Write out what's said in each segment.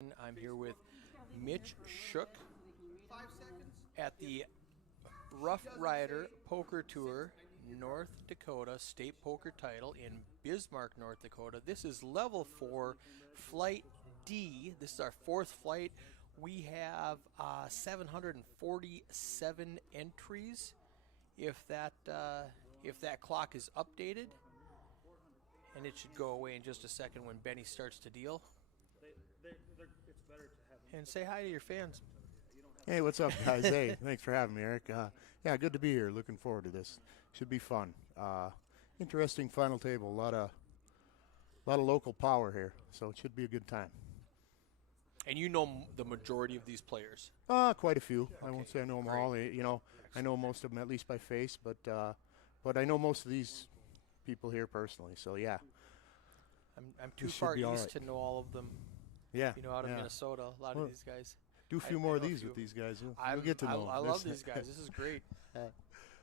I'm here with Mitch Shook at the Roughrider Poker Tour North Dakota State Poker Title in Bismarck, North Dakota. This is level 4, flight D. This is our fourth flight. We have 747 entries. If that clock is updated, and it should go away in just a second when Benny starts to deal. And say hi to your fans. Hey, what's up, guys? Hey, thanks for having me, Eric. Yeah, good to be here. Looking forward to this. Should be fun. Interesting final table. A lot of local power here, so it should be a good time. And you know the majority of these players? Quite a few. Okay. I won't say I know them Great. all. You know, I know most of them at least by face, but I know most of these people here personally. So yeah. I'm too far east to know all of them. Yeah. You know, out of Minnesota, a lot of these guys. Do a few more of these with these guys. You'll get to know them. I love these guys. This is great.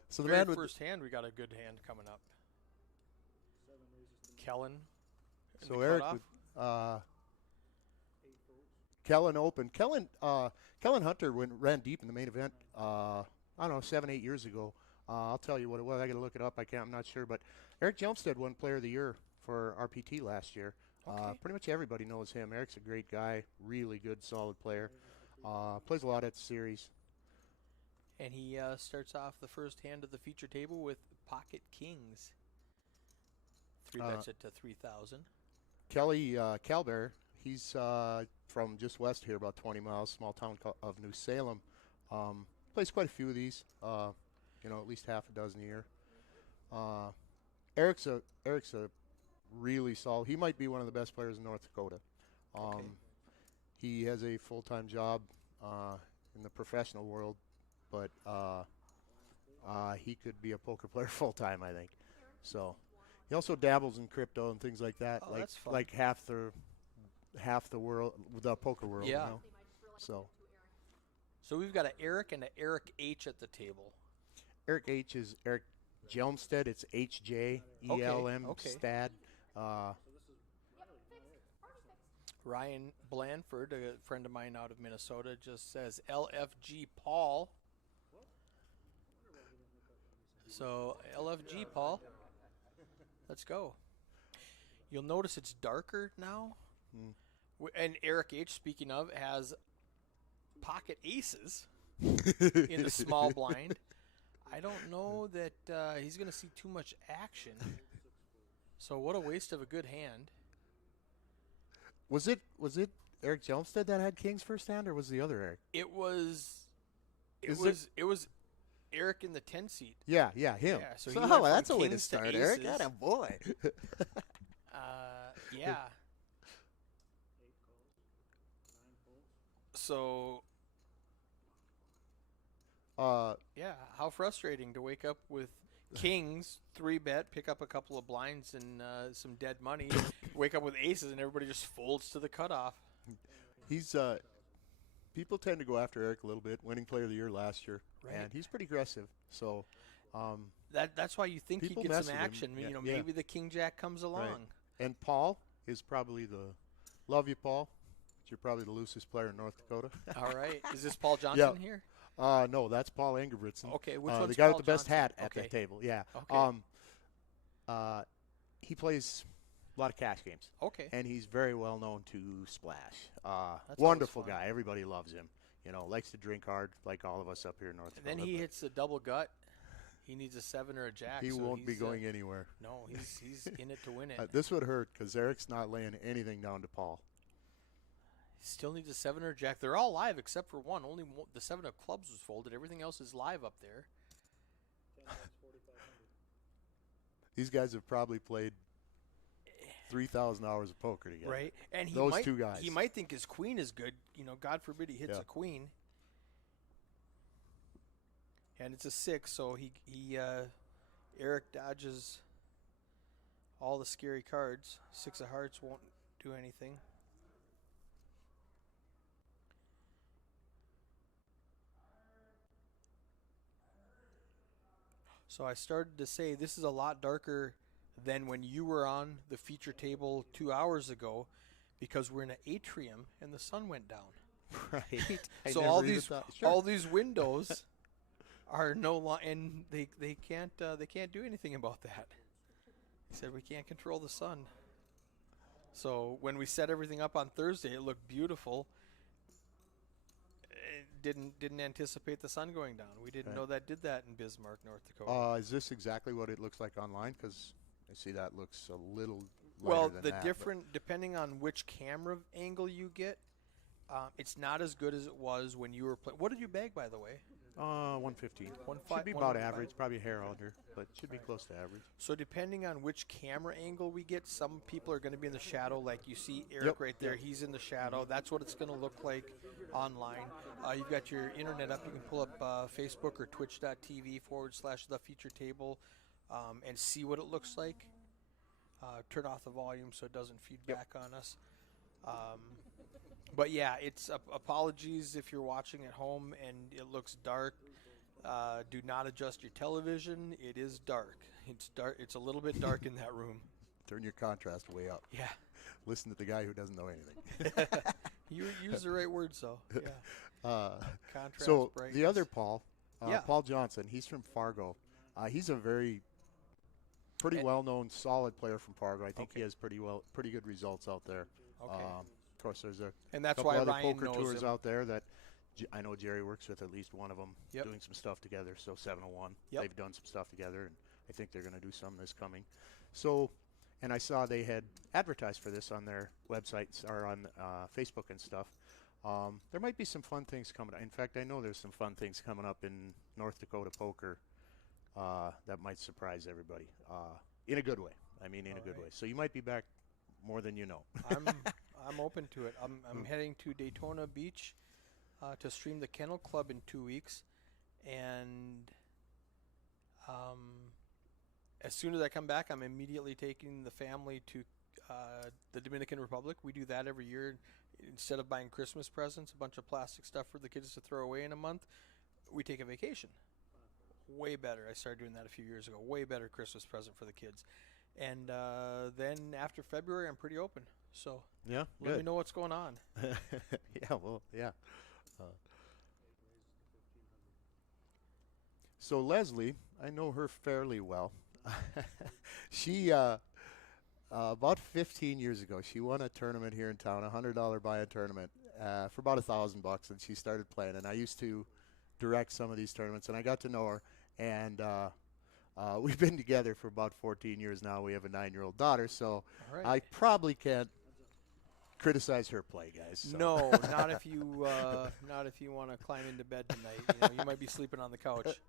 So the very first hand, we got a good hand coming up. Kellen. So Eric, Kellen opened. Kellen Hunter ran deep in the main event. I don't know, 7-8 years ago. I'll tell you what it was. I got to look it up. I'm not sure, but Eric Jelmstead won Player of the Year for RPT last year. Okay. Pretty much everybody knows him. Eric's a great guy, really good, solid player. Plays a lot at the series. And he starts off the first hand of the feature table with Pocket Kings. 3 bets it to 3,000. Kelly Calbear, he's from just west here, about 20 miles, small town of New Salem. Plays quite a few of these, at least half a dozen a year. Eric's a really solid. He might be one of the best players in North Dakota. Okay. He has a full-time job in the professional world, but he could be a poker player full-time, I think. So he also dabbles in crypto and things like that. Oh, that's fun. Like half the world, the poker world. Yeah. You know? So we've got an Eric and an Eric H at the table. Eric H is Eric Jelmstead. It's HJELM Okay. Stad. Ryan Blanford, a friend of mine out of Minnesota, just says LFG Paul. So LFG Paul, let's go. You'll notice it's darker now. And Eric H, speaking of, has pocket aces in the small blind. I don't know that he's going to see too much action. So what a waste of a good hand. Was it Eric Jelmstead that had kings first hand, or was the other Eric? It was Eric in the 10 seat. Yeah, him. Yeah, so that's a way to start, Eric. Aces. That a boy. Yeah. So yeah, how frustrating to wake up with kings, 3-bet, pick up a couple of blinds and some dead money, wake up with aces, and everybody just folds to the cutoff. He's people tend to go after Eric a little bit, winning Player of the Year last year, and he's pretty aggressive. So that's why you think he gets some action. Yeah, maybe the king jack comes along. Right. And Paul is probably love you, Paul. You're probably the loosest player in North Dakota. All right, is this Paul Johnson here? No, that's Paul Engebretson. Okay, which one's the guy Paul with the best Johnson? hat at the table? Yeah. Okay. He plays a lot of cash games. Okay. And he's very well known to splash. That's wonderful guy. Everybody loves him. Likes to drink hard, like all of us up here in North Dakota. And then he hits a double gut. He needs a 7 or a jack. He won't be going anywhere. No, he's in it to win it. This would hurt because Eric's not laying anything down to Paul. He still needs a 7 or a jack. They're all live except for one. Only the 7 of clubs was folded. Everything else is live up there. These guys have probably played 3,000 hours of poker together. Right. And two guys. He might think his queen is good. God forbid he hits a queen. And it's a 6, so Eric dodges all the scary cards. 6 of hearts won't do anything. So I started to say this is a lot darker than when you were on the feature table 2 hours ago, because we're in an atrium and the sun went down. Right. So all these windows are no longer, and they can't do anything about that. He said we can't control the sun. So when we set everything up on Thursday, it looked beautiful. It didn't anticipate the sun going down. We didn't know that did that in Bismarck, North Dakota. Is this exactly what it looks like online? Because I see that looks a little lighter Well, than the that, different, depending on which camera angle you get, it's not as good as it was when you were playing. What did you bag, by the way? 115. Should be about average, probably a hair under, but should be close to average. So depending on which camera angle we get, some people are going to be in the shadow. Like you see Eric right there, he's in the shadow. That's what it's going to look like online. You've got your internet up. You can pull up Facebook or twitch.tv/the feature table and see what it looks like. Turn off the volume so it doesn't feed back on us. But yeah, it's apologies if you're watching at home and it looks dark. Do not adjust your television. It is dark. It's dark. It's a little bit dark in that room. Turn your contrast way up. Yeah. Listen to the guy who doesn't know anything. You use the right words, though. Yeah. Contrast, so brightness. the other Paul, Paul Johnson, he's from Fargo. He's a pretty well-known, solid player from Fargo. I think he has pretty good results out there. Okay. Of course, there's and that's couple why other Ryan poker knows tours him. out there that I know Jerry works with at least one of them, doing some stuff together. So 701, they've done some stuff together, and I think they're going to do some this coming. So, and I saw they had advertised for this on their websites or on Facebook and stuff. There might be some fun things coming. In fact, I know there's some fun things coming up in North Dakota poker that might surprise everybody in a good way. I mean, in a good way. So you might be back more than you know. I'm open to it. I'm heading to Daytona Beach to stream the Kennel Club in 2 weeks, and as soon as I come back, I'm immediately taking the family to the Dominican Republic. We do that every year. Instead of buying Christmas presents, a bunch of plastic stuff for the kids to throw away in a month, we take a vacation. Way better. I started doing that a few years ago. Way better Christmas present for the kids. And then after February, I'm pretty open. So let me know what's going on. So Leslie, I know her fairly well. She about 15 years ago, she won a tournament here in town, a $100 buy-in tournament for about $1,000 bucks, and she started playing. And I used to direct some of these tournaments, and I got to know her. And we've been together for about 14 years now. We have a 9-year-old daughter, so I probably can't criticize her play, guys. So. No, not if you want to climb into bed tonight. You might be sleeping on the couch.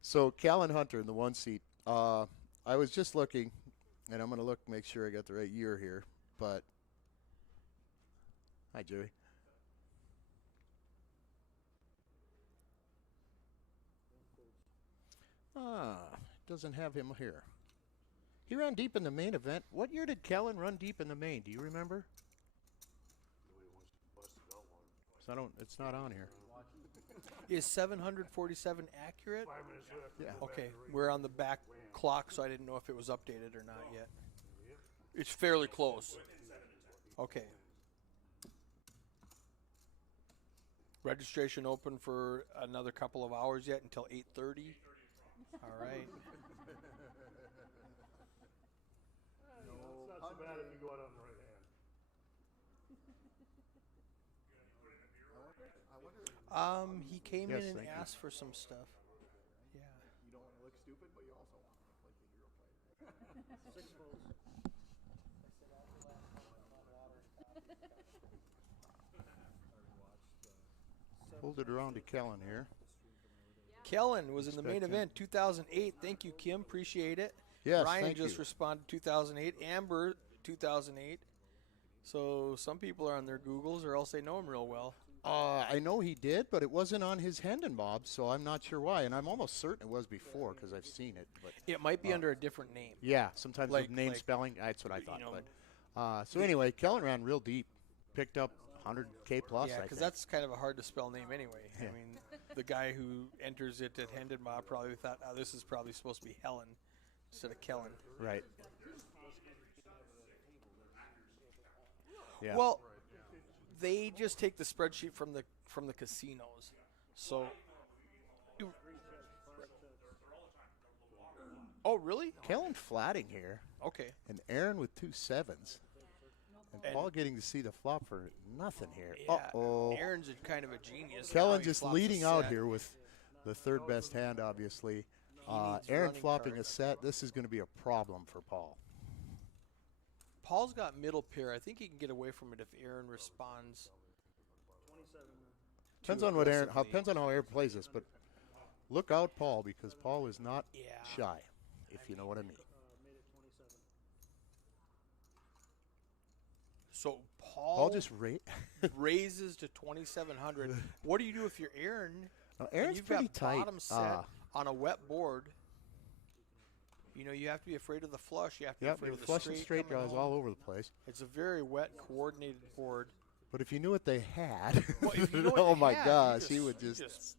So Callan Hunter in the 1 seat. I was just looking, and I'm going to make sure I got the right year here. But hi, Joey. Doesn't have him here. He ran deep in the main event. What year did Kellen run deep in the main? Do you remember? So it's not on here. Is 747 accurate? 5 minutes left. Yeah. Okay, we're on the back clock, so I didn't know if it was updated or not yet. It's fairly close. Okay. Registration open for another couple of hours yet until 8:30. All right. It's not so bad if you go out on the right hand. He came Yes, in and thank you. asked for some stuff. Yeah. You don't want to look stupid, but you also want to look like a hero player. 6 rolls. Hold it around to Kellen here. Kellen was in the main Expect him. event 2008. Thank you, Kim. Appreciate it. Yes, Ryan thank just you. responded 2008. Amber 2008. So some people are on their Googles, or else they know him real well. I know he did, but it wasn't on his Hendon Bob, so I'm not sure why. And I'm almost certain it was before because I've seen it. But It might be under a different name. yeah, sometimes Like- with name like, spelling, that's what I thought. you know, But so anyway, Kellen ran real deep, picked up 100K plus. Yeah, I because think. that's kind of a hard to spell name anyway. Yeah. I mean, the guy who enters it at Hendon Bob probably thought, oh, this is probably supposed to be Helen. instead of Kellen. Right. Yeah. Well, they just take the spreadsheet from the casinos. So. Oh, really? Kellen flatting here. Okay. And Aaron with 2 sevens. And Paul getting to see the flop for nothing here. Yeah, Uh-oh. Aaron's kind of a genius. Kellen Now he just flops a leading out set. here with the third best hand, obviously. needs Aaron running flopping cards. a set. This is going to be a problem for Paul. Paul's got middle pair. I think he can get away from it if Aaron responds. Depends on what Aaron. aggressively. Depends on how Aaron plays this, but look out, Paul, because Paul is not Yeah. shy, if you know what I mean. So Paul just raises to 2,700. What do you do if you're Aaron? And Aaron's you've pretty got tight. bottom set on a wet board. You know, you have to be afraid of the flush. You have to be Yep, afraid your of the flush and straight coming draws home. all over the place. It's a very wet, coordinated board. But if you knew what they had, Well, if you know what oh they my had, gosh, you he would you just.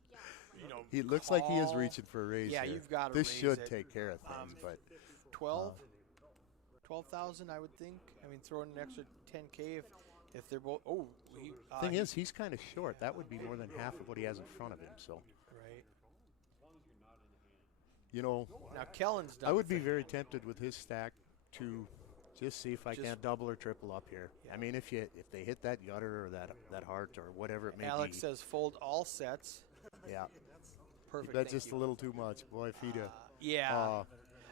you know, He looks like he is call. reaching for a raise. Yeah, here. you've gotta This raise should it. take care of things, but 12,000, I would think. I mean, throw in an extra 10K if they're both. Oh, thing is, he's kind of short. That would be more than half of what he has in front of him. So, right you know, now Kellen's done. I would the be thing. very tempted with his stack to just see if I Just- can't double or triple up here. Yeah. I mean, if they hit that gutter or that heart or whatever it may Alex be, says fold all sets. yeah, Perfect. that's thank just you. a little too much. Boy, if he'd have. Yeah.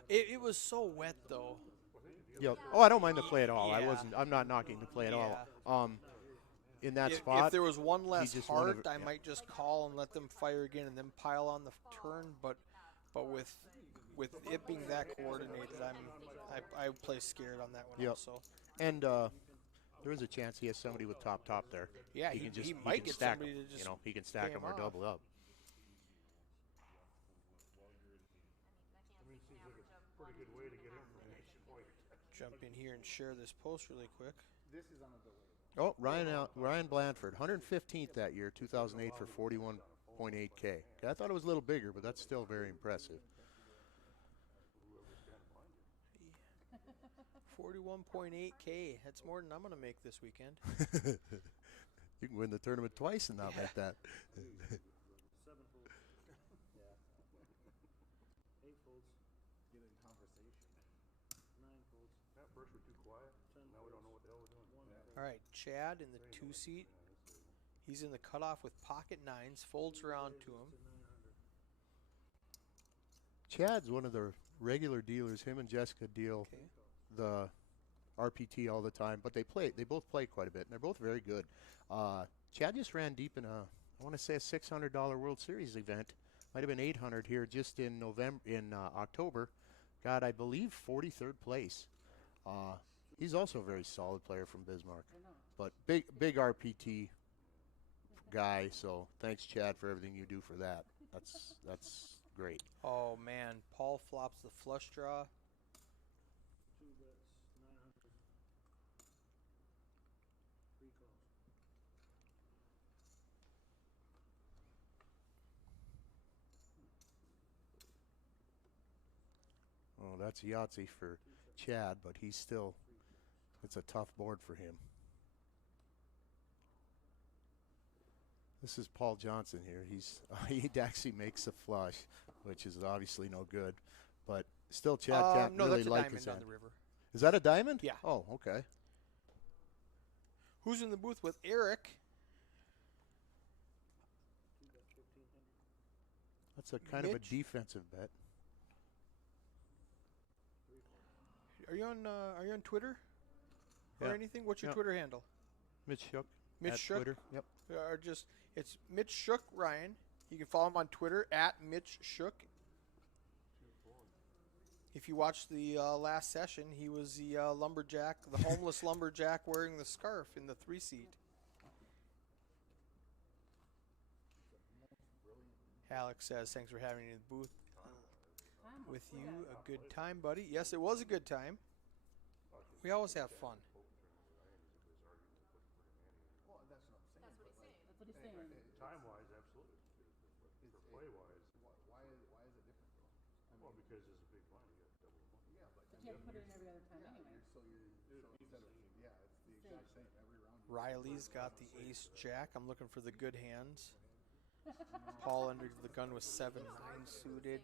It was so wet though. Yep. Oh, I don't mind the play at all. Yeah. I'm not knocking the play at Yeah. all. In that If spot, there was one less just wanted heart, to- I yeah. might just call and let them fire again and then pile on the turn. But with it being that coordinated, I play scared on that one Yep. also. and there is a chance he has somebody with top there. Yeah, he can just he might can get stack somebody them. to just You know, he can stack pay them him or off. double up. I mean, seems like a pretty good way to get in from each point. Jump in here and share this post really quick. Oh, Ryan Blandford, 115th that year, 2008 for 41.8K. I thought it was a little bigger, but that's still very impressive. 41.8K. That's more than I'm gonna make this weekend. You can win the tournament twice and not make that. At first we're too quiet. Now we don't know what the hell we're doing. All right, Chad in the 2-seat. He's in the cutoff with pocket nines. Folds around to him. Chad's one of the regular dealers. Him and Jessica deal Okay. the RPT all the time, but they both play quite a bit, and they're both very good. Chad just ran deep in I want to say a $600 World Series event. Might have been $800 here just in October. Got, I believe, 43rd place. He's also a very solid player from Bismarck, but big RPT guy. So thanks, Chad, for everything you do for that. That's great. Oh man, Paul flops the flush draw. Oh, that's Yahtzee for Chad, but it's a tough board for him. This is Paul Johnson here. He actually makes a flush, which is obviously no good, but still Chad can't No, really that's a like diamond his on hand. the river. Is that a diamond? Yeah. Oh, okay. Who's in the booth with Eric? That's a kind of a Mitch? defensive bet. Are you on Twitter or Yeah. anything? What's your Yeah. Twitter handle? Mitch Shook. Mitch at Shook? Twitter. Yep. Or just it's Mitch Shook Ryan. You can follow him on Twitter at Mitch Shook. If you watched the last session, he was the lumberjack, the homeless lumberjack wearing the scarf in the 3-seat. Alex says, thanks for having me in the booth with you. A good time, buddy. Yes, it was a good time. We always have fun. Time-wise, absolutely. For play-wise. Why is it different though? Well, because there's a big blind, you got double the Riley's got the ace jack. I'm looking for the good hands. Paul under the gun with 7-9 suited.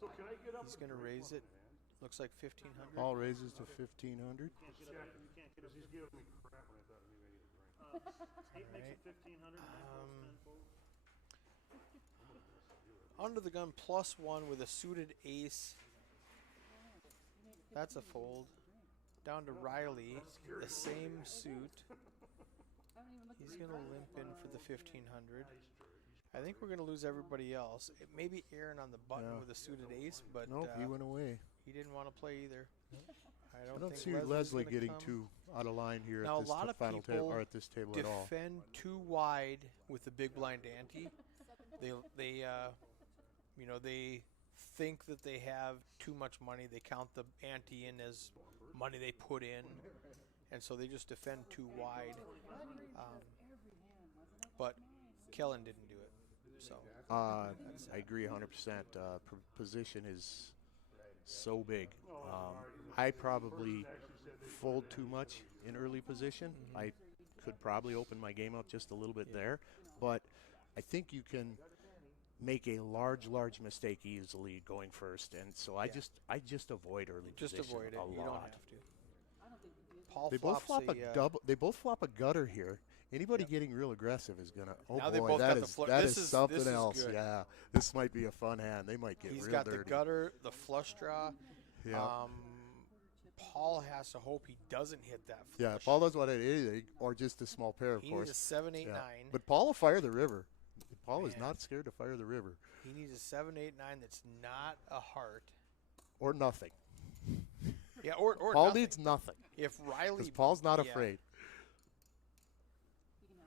So can I get up He's and going to drink raise one, it. man? Looks like 1,500. All raises to 1,500. Because he's giving me crap when I thought maybe I need a drink. Eight makes Alright. it 1,500. Under the gun +1 with a suited ace. That's a fold. Down to Riley, the same suit. He's going to limp in for the 1,500. I think we're going to lose everybody else. It may be Aaron on the button Yeah. with a suited ace, but Nope, he went away. he didn't want to play either. I I don't don't think see Leslie's Leslie gonna getting come. too out of line here Now, at this a lot of final table people or at this table at all. Defend too wide with the big blind ante. They they think that they have too much money. They count the ante in as money they put in, and so they just defend too wide. But Kellen didn't do it, so I agree 100%. Position is so big. I probably fold too much in early position. I could probably open my game up just a little bit there, but I think you can make a large mistake easily going first, and so I just avoid early just position avoid it. a You lot. don't have to. Paul They both flops flop a double. They both flop a gutter here. Anybody getting real aggressive is gonna. Oh Now they boy, both that got the is flush. that This is is- something this is else. good. Yeah, this might be a fun hand. They might get He's real got dirty. the gutter, the flush draw. Yeah, Paul has to hope he doesn't hit that flush. yeah. Paul doesn't want anything, or just a small pair, of He course. needs a 7-8-9. Yeah. But Paul will fire the river. Paul is Man. not scared to fire the river He needs a 7-8-9 that's not a heart. or nothing. Yeah, or Paul nothing. needs nothing If Riley. because Paul's not yeah. afraid.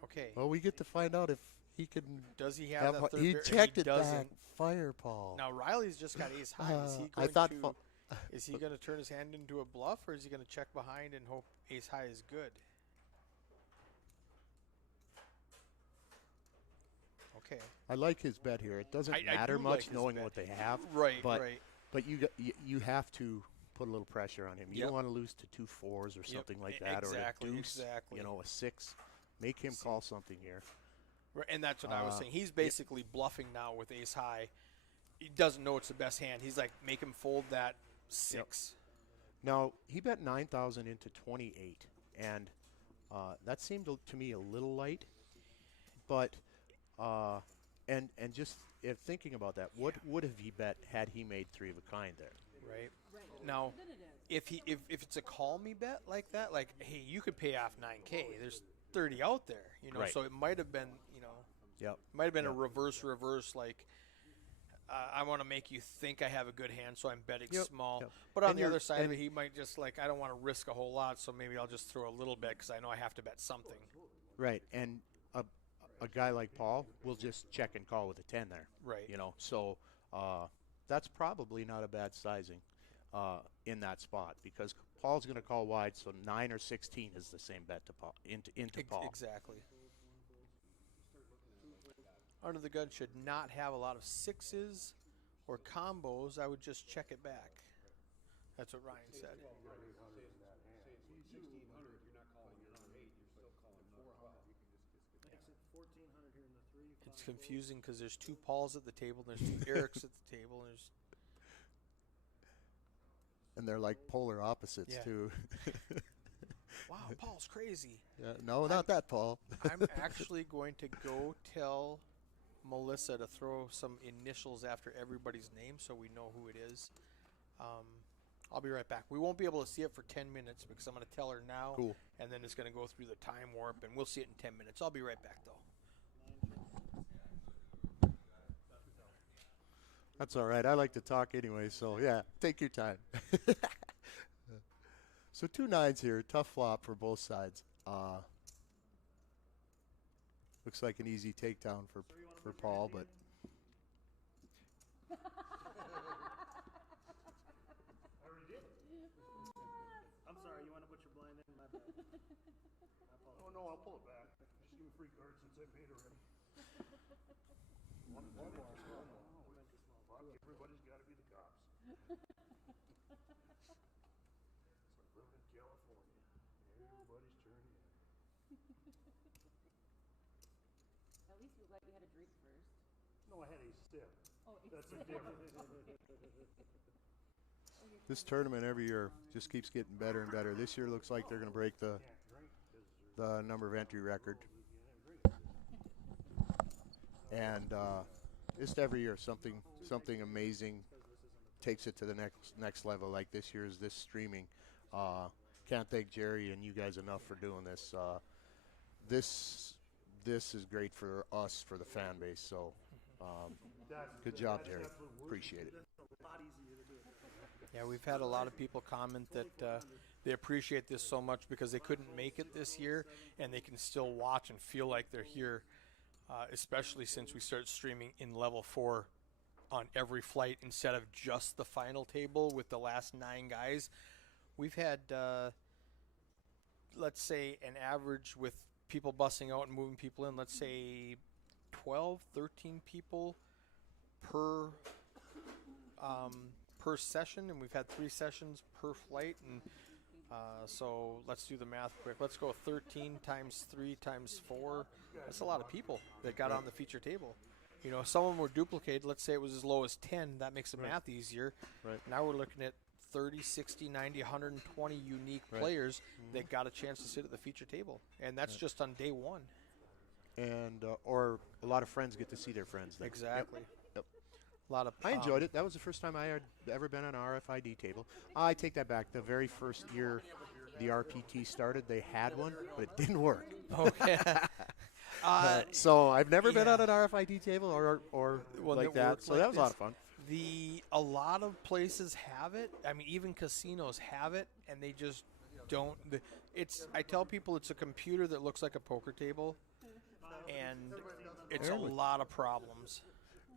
Okay. Well, we get to find out if he can. Does he have that third He pair? And checked he it back. doesn't. Fire Paul. Now Riley's just got ace high. Is he I going thought. to? Is he going to turn his hand into a bluff, or is he going to check behind and hope ace high is good? Okay. I like his bet here. It doesn't I matter do much like his knowing bet. what they have. Right. But right. But you have to put a little pressure on him. You Yep. don't want to lose to 2 4s or something like that, Exactly, or a deuce. exactly. You know, a 6. Make him call something here. Right, and that's what I was Uh, saying. He's basically bluffing now with ace high. He doesn't know it's the best hand. He's like, make him fold that 6. Now he bet 9,000 into 28, and that seemed to me a little light. But and just if thinking about that, what would have he bet had he made 3 of a kind there? Right. Now, if it's a call me bet like that, like, hey, you could pay off 9K. There's 30 out there, you know. Right. So it might have been, Yep. might have been a Yep. reverse, like, I want to make you think I have a good hand, so I'm betting Yep, small. yep. But on And the you're- other side of and- it, he might just like, I don't want to risk a whole lot, so maybe I'll just throw a little bet because I know I have to bet something. Right, and a guy like Paul will just check and call with a 10 there. Right. You know, so that's probably not a bad sizing in that spot because Paul's going to call wide, so 9 or 16 is the same bet to Paul into Paul. Exactly. Under the gun should not have a lot of 6s or combos. I would just check it back. That's what Ryan said. It's confusing because there's 2 Pauls at the table, and there's 2 Erics at the table, and there's And they're like polar opposites Yeah. too. wow, Paul's crazy. Yeah, no, not that Paul. I'm actually going to go tell Melissa to throw some initials after everybody's name so we know who it is. I'll be right back. We won't be able to see it for 10 minutes because I'm going to tell her now. Cool. And then it's going to go through the time warp, and we'll see it in 10 minutes. I'll be right back, though. That's all right. I like to talk anyway, so yeah, take your time. So 2 9s here, tough flop for both sides. Looks like an easy takedown for Paul, but I'm sorry, you want to put your blind in? My bad. Oh, no, I'll pull it back. Just give me free cards since I paid already. One more. Fuck, everybody's got to be the cops. It's like living in California. Everybody's turning in. at least you had a drink first. No, I had a sip. Oh, That's the difference. This tournament every year just keeps getting better and better. This year looks like they're going to break the number of entry record. And just every year something amazing takes it to the next level. Like this year's this streaming. Can't thank Jerry and you guys enough for doing this. This is great for us, for the fan base. So good job, Jerry. Appreciate it. Yeah, we've had a lot of people comment that they appreciate this so much because they couldn't make it this year, and they can still watch and feel like they're here, especially since we started streaming in level 4 on every flight instead of just the final table with the last 9 guys. We've had, let's say, an average with people bussing out and moving people in, let's say 12, 13 people per session, and we've had 3 sessions per flight, and so let's do the math quick. Let's go 13 times 3 times 4. That's a lot of people that got on the feature table. You know, some of them were duplicated. Let's say it was as low as 10. That makes the math easier. Right. Now we're looking at 30, 60, 90, 120 unique players that got a chance to sit at the feature table, and that's just on day 1. And or a lot of friends get to see their friends then. Exactly. Yep. A lot of. I enjoyed it. That was the first time I had ever been on an RFID table. I take that back. The very first year the RPT started, they had one, but it didn't work. Okay. So I've never been on an RFID table or One like that that. works So like that was a lot this. of fun. A lot of places have it. I mean, even casinos have it, and they just don't. I tell people it's a computer that looks like a poker table, and it's a lot of problems.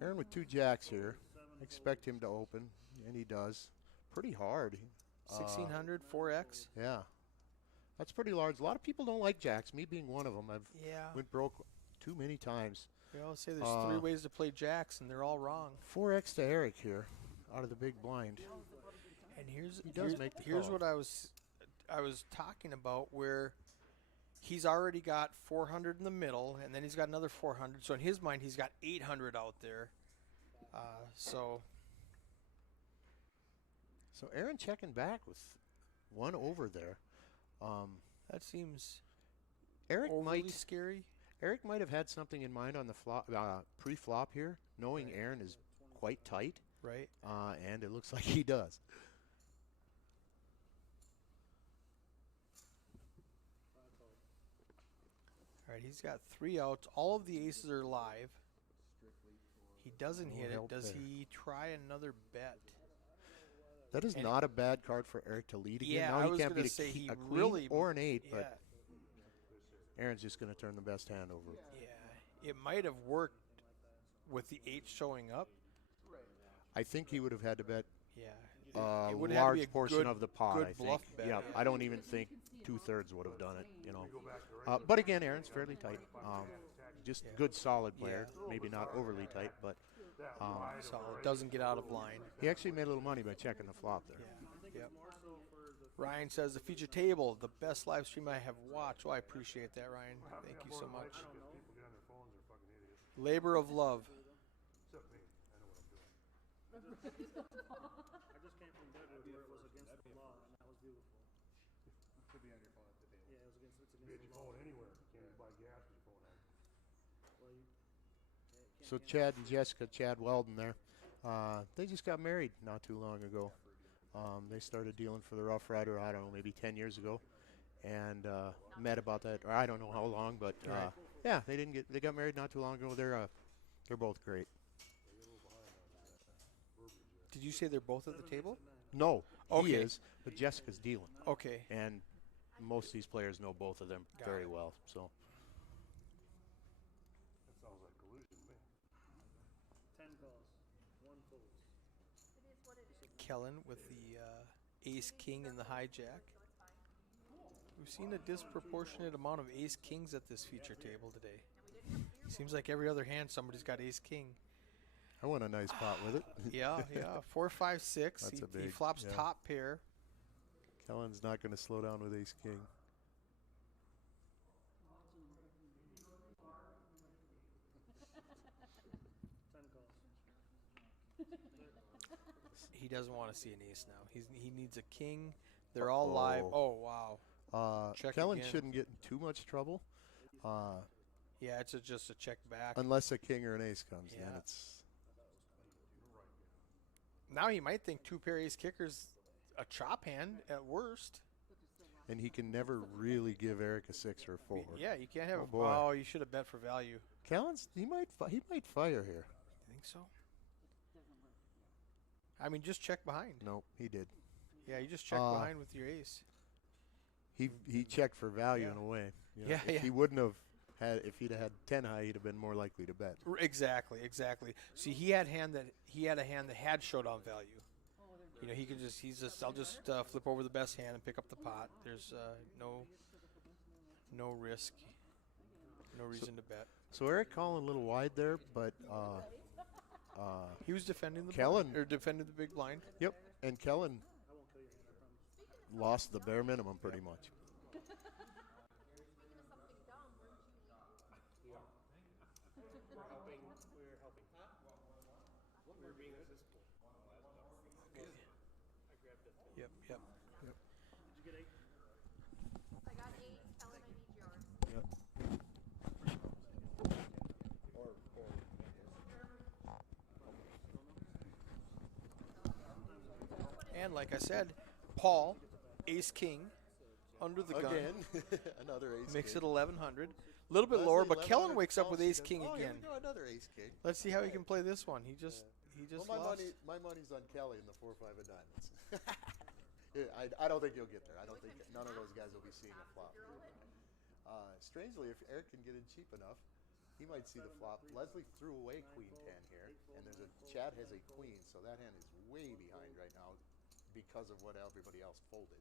Aaron with 2 jacks here. Expect him to open, and he does. Pretty hard. 1600 4x. Yeah. That's pretty large. A lot of people don't like jacks, me being one of them. I've went broke too many times. We always say there's 3 ways to play jacks, and they're all wrong. 4x to Eric here, out of the big blind. And here's call. what I was talking about, where he's already got 400 in the middle, and then he's got another 400. So in his mind, he's got 800 out there. So Aaron checking back with 1 over there. that seems Eric overly scary. Eric might have had something in mind on the flop, pre-flop here, knowing Aaron is quite tight. Right. And it looks like he does. All right, he's got 3 outs. All of the aces are live. He doesn't hit it. help Does there. he try another bet? That is not a bad card for Eric to lead again. Yeah, now I he was can't gonna beat say he a queen really- or an 8, Yeah. but Aaron's just going to turn the best hand over. Yeah. It might have worked with the 8 showing up. I think he would have had to bet Yeah. a It would have to be large a portion good- of the pot, good I think. bluff bet. Yeah, I don't even think 2/3 would have done it, you know. But again, Aaron's fairly tight. Just good, solid player. Maybe not overly tight, but So it doesn't get out of line. he actually made a little money by checking the flop there. Yeah. Yep. Ryan says the feature table, the best live stream I have watched. Well, I appreciate that, Ryan. Thank you so much. People get on their phones are fucking idiots. Labor of love. Except me. I know what I'm doing. I just came from Deadwood where it was against the law, and that was beautiful. Could be on your phone at the table. Yeah, it was against Get the your law. phone anywhere. Can't even buy gas with your phone on. Well, So Chad and Jessica, Chad Weldon there, they just got married not too long ago. They started dealing for the Roughrider, I don't know, maybe 10 years ago, and met about that, or I don't know how long, but yeah, they got married not too long ago. They're both great. Did you say they're both at the table? No, he Okay. is, but Jessica's dealing, Okay. and most of these players know both of them Got very it. well. So That sounds like collusion to me. 10 calls, 1 folds. Kellen with the ace king and the hijack. We've seen a disproportionate amount of ace kings at this feature table today. Seems like every other hand somebody's got ace king. I won a nice pot with it. Yeah. 4, 5, 6. That's He, a big, he flops yeah. top pair. Kellen's not going to slow down with ace king. doesn't want to see an ace now. He needs a king. They're all live. Oh, wow. Check Kellen again. shouldn't get in too much trouble. Yeah, it's just a check back. Unless a king or an ace comes, Yeah. then it's Now he might think two pair ace kickers a chop hand at worst. and he can never really give Eric a 6 or a 4. Yeah, you can't have. Oh, boy. Oh, you should have bet for value. Kellen's he might fire here. You think so? I mean, just check behind. Nope, he did. Yeah, you just check behind with your ace. He checked for value in a way. You know, Yeah, if yeah. he wouldn't have had if he'd have had 10 high, he'd have been more likely to bet. Exactly. See, he had a hand that had showdown value. You know, I'll just flip over the best hand and pick up the pot. There's no risk, no reason to bet. So Eric calling a little wide there, but He was defending the Kellen- blind, or defended the big blind. yep, and Kellen lost the bare minimum pretty much. Yep. Did you get 8? I got 8. Ellen, I need yours. Yep. And like I said, Paul, ace king, under the gun, Again, another ace. makes king. it 1100. A little bit Leslie, lower, but Kellen 1100 wakes up with Chelsea ace goes, king oh, here again. we go, another ace king. Let's see how he can play this one. He just Well, lost. my money's on Kelly in the 4-5 of diamonds. Yeah, I don't think you'll get there. I don't think none of those guys will be seeing a flop. Strangely, if Eric can get in cheap enough, he might see the flop. Leslie threw away queen 10 here, and Chad has a queen, so that hand is way behind right now because of what everybody else folded.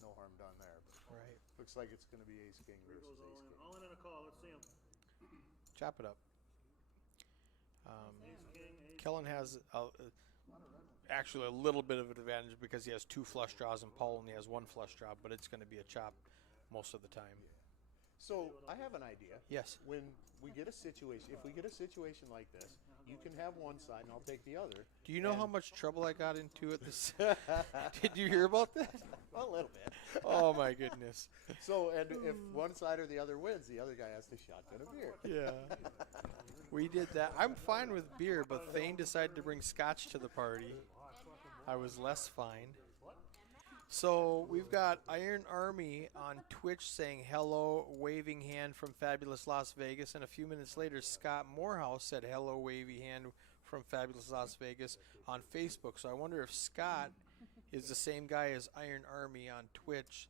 No harm done there. But Right. looks like it's going to be ace king Here versus goes all ace in. king. All in and a call. Let's see him. Chop it up. Ace, king, ace. Kellen has actually a little bit of an advantage because he has 2 flush draws and Paul only has 1 flush draw, but it's going to be a chop most of the time. So I have an idea. Yes. When we get a situation, if we get a situation like this, you can have one side and I'll take the other. Do you know how much trouble I got into at this? Did you hear about that? A little bit. Oh my goodness. So, and if one side or the other wins, the other guy has to shotgun a beer. Yeah. We did that. I'm fine with beer, but Thane decided to bring scotch to the party. I was less fine. So we've got Iron Army on Twitch saying hello, waving hand from fabulous Las Vegas, and a few minutes later, Scott Morehouse said hello, wavy hand from fabulous Las Vegas on Facebook. So I wonder if Scott is the same guy as Iron Army on Twitch.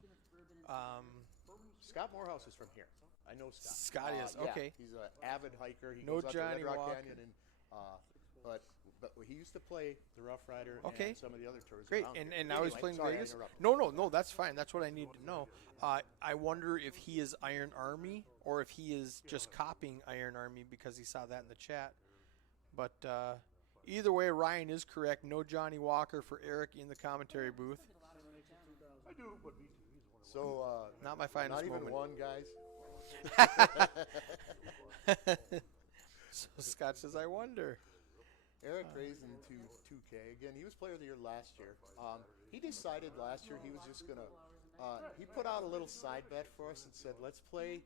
Scott Morehouse is from here. I know Scott. Scott is, yeah, okay. He's an avid hiker. He No goes out Johnny to Red Rock Walker. Canyon, and but he used to play the Roughrider Okay. and some of the other tours. Great, around and here. now he's Anyway, playing sorry, I Vegas. interrupted. No, that's fine. That's what I need to know. I wonder if he is Iron Army or if he is just copying Iron Army because he saw that in the chat. But either way, Ryan is correct. No Johnny Walker for Eric in the commentary booth. I do, but me too. He's one of So not my finest Not even moment. one, guys. So Scott says, I wonder. Eric raised into 2K. Again, he was player of the year last year. He decided last year he was just going to he put out a little side bet for us and said, let's play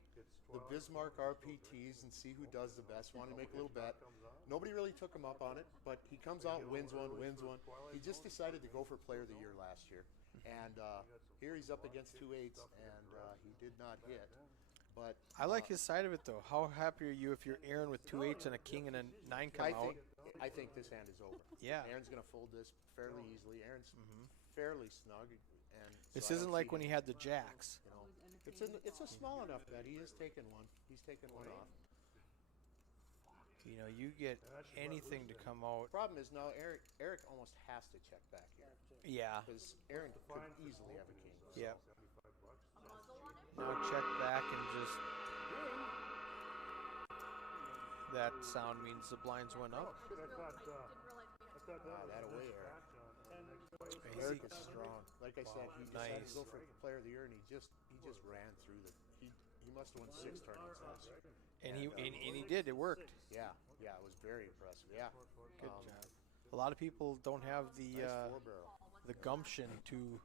the Bismarck RPTs and see who does the best. Wanted to make a little bet. Nobody really took him up on it, but he comes out, wins one. He just decided to go for player of the year last year. And here he's up against 2 8s, and he did not hit. But I like his side of it, though. How happy are you if you're Aaron with 2 8s and a king and a 9 come out? I think this hand is over. Yeah. Aaron's going to fold this fairly easily. Aaron's fairly snug, and This so I isn't don't like see when he him, had the jacks. you know, it's a small enough bet. He has taken one. He's taken one off. You know, you get anything to come out. Problem is now Eric almost has to check back here Yeah. because Aaron could easily have a king. So Yeah. Now check back and just. That sound means the blinds went up. I thought that that away, Eric. Easy. Eric is strong. Like I said, he decided Nice. to go for player of the year, and he just ran through the. He must have won 6 tournaments last year. And he did. It worked. Yeah, it was very impressive. Yeah. Good job. a lot of people don't have Nice the gumption to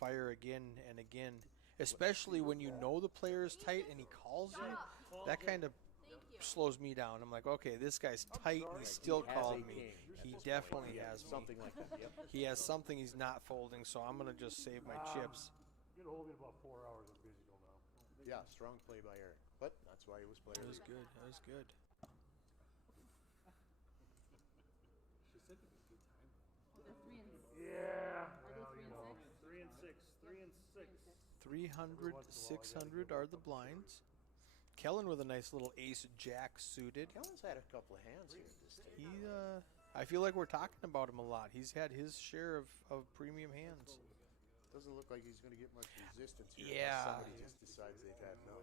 fire again and again, especially when you know the player is tight and he calls you. That kind of slows me down. I'm like, okay, this guy's tight and he still He has called a me. king He at this point. definitely Yeah, has me. something like that. Yep. He has something he's not folding, so I'm gonna just save my chips. Get a hold of me in about 4 hours. I'm busy till now. Yeah, strong play by Eric, but that's why he was That playing. was good. That was good. Yeah. Are they 3 and 6? 3 and 6. 300, 600 are the blinds. Kellen with a nice little ace jack suited. Kellen's had a couple of hands here at this He, table. I feel like we're talking about him a lot. He's had his share of premium hands. Doesn't look like he's going to get much resistance here. Yeah. Unless somebody just decides they've had enough.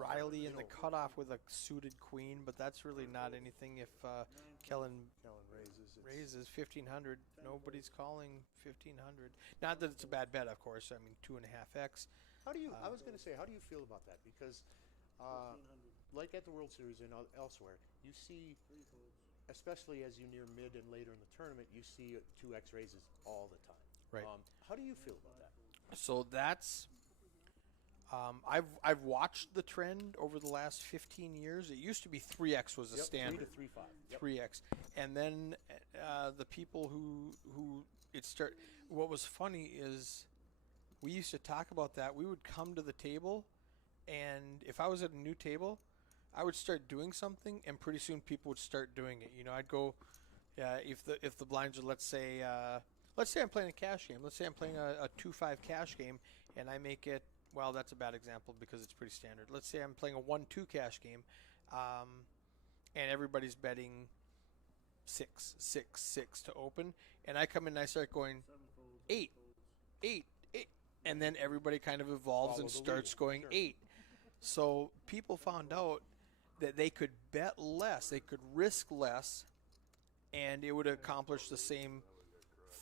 Riley in you the know, cutoff with a suited queen, but that's really not anything. If Kellen Kellen raises. It's raises 1500, nobody's calling 1500. Not that it's a bad bet, of course. I mean, 2.5x. How do you? I was going to say, how do you feel about that? Because, like at the World Series and elsewhere, you see, especially as you near mid and later in the tournament, you see 2x raises all the time. Right. How do you feel about that? So that's. I've watched the trend over the last 15 years. It used to be 3x was a standard. 3 to 3.5. Yep. 3x, and then the people who it start. What was funny is we used to talk about that. We would come to the table, and if I was at a new table, I would start doing something, and pretty soon people would start doing it. You know, I'd go, if the blinds are, let's say I'm playing a cash game. Let's say I'm playing a 2-5 cash game, and I make it. Well, that's a bad example because it's pretty standard. Let's say I'm playing a 1-2 cash game, and everybody's betting 6, 6, 6 to open, and I come in and I start going 8, 8, 8, and then everybody kind of evolves and starts going 8. So people found out that they could bet less, they could risk less, and it would accomplish the same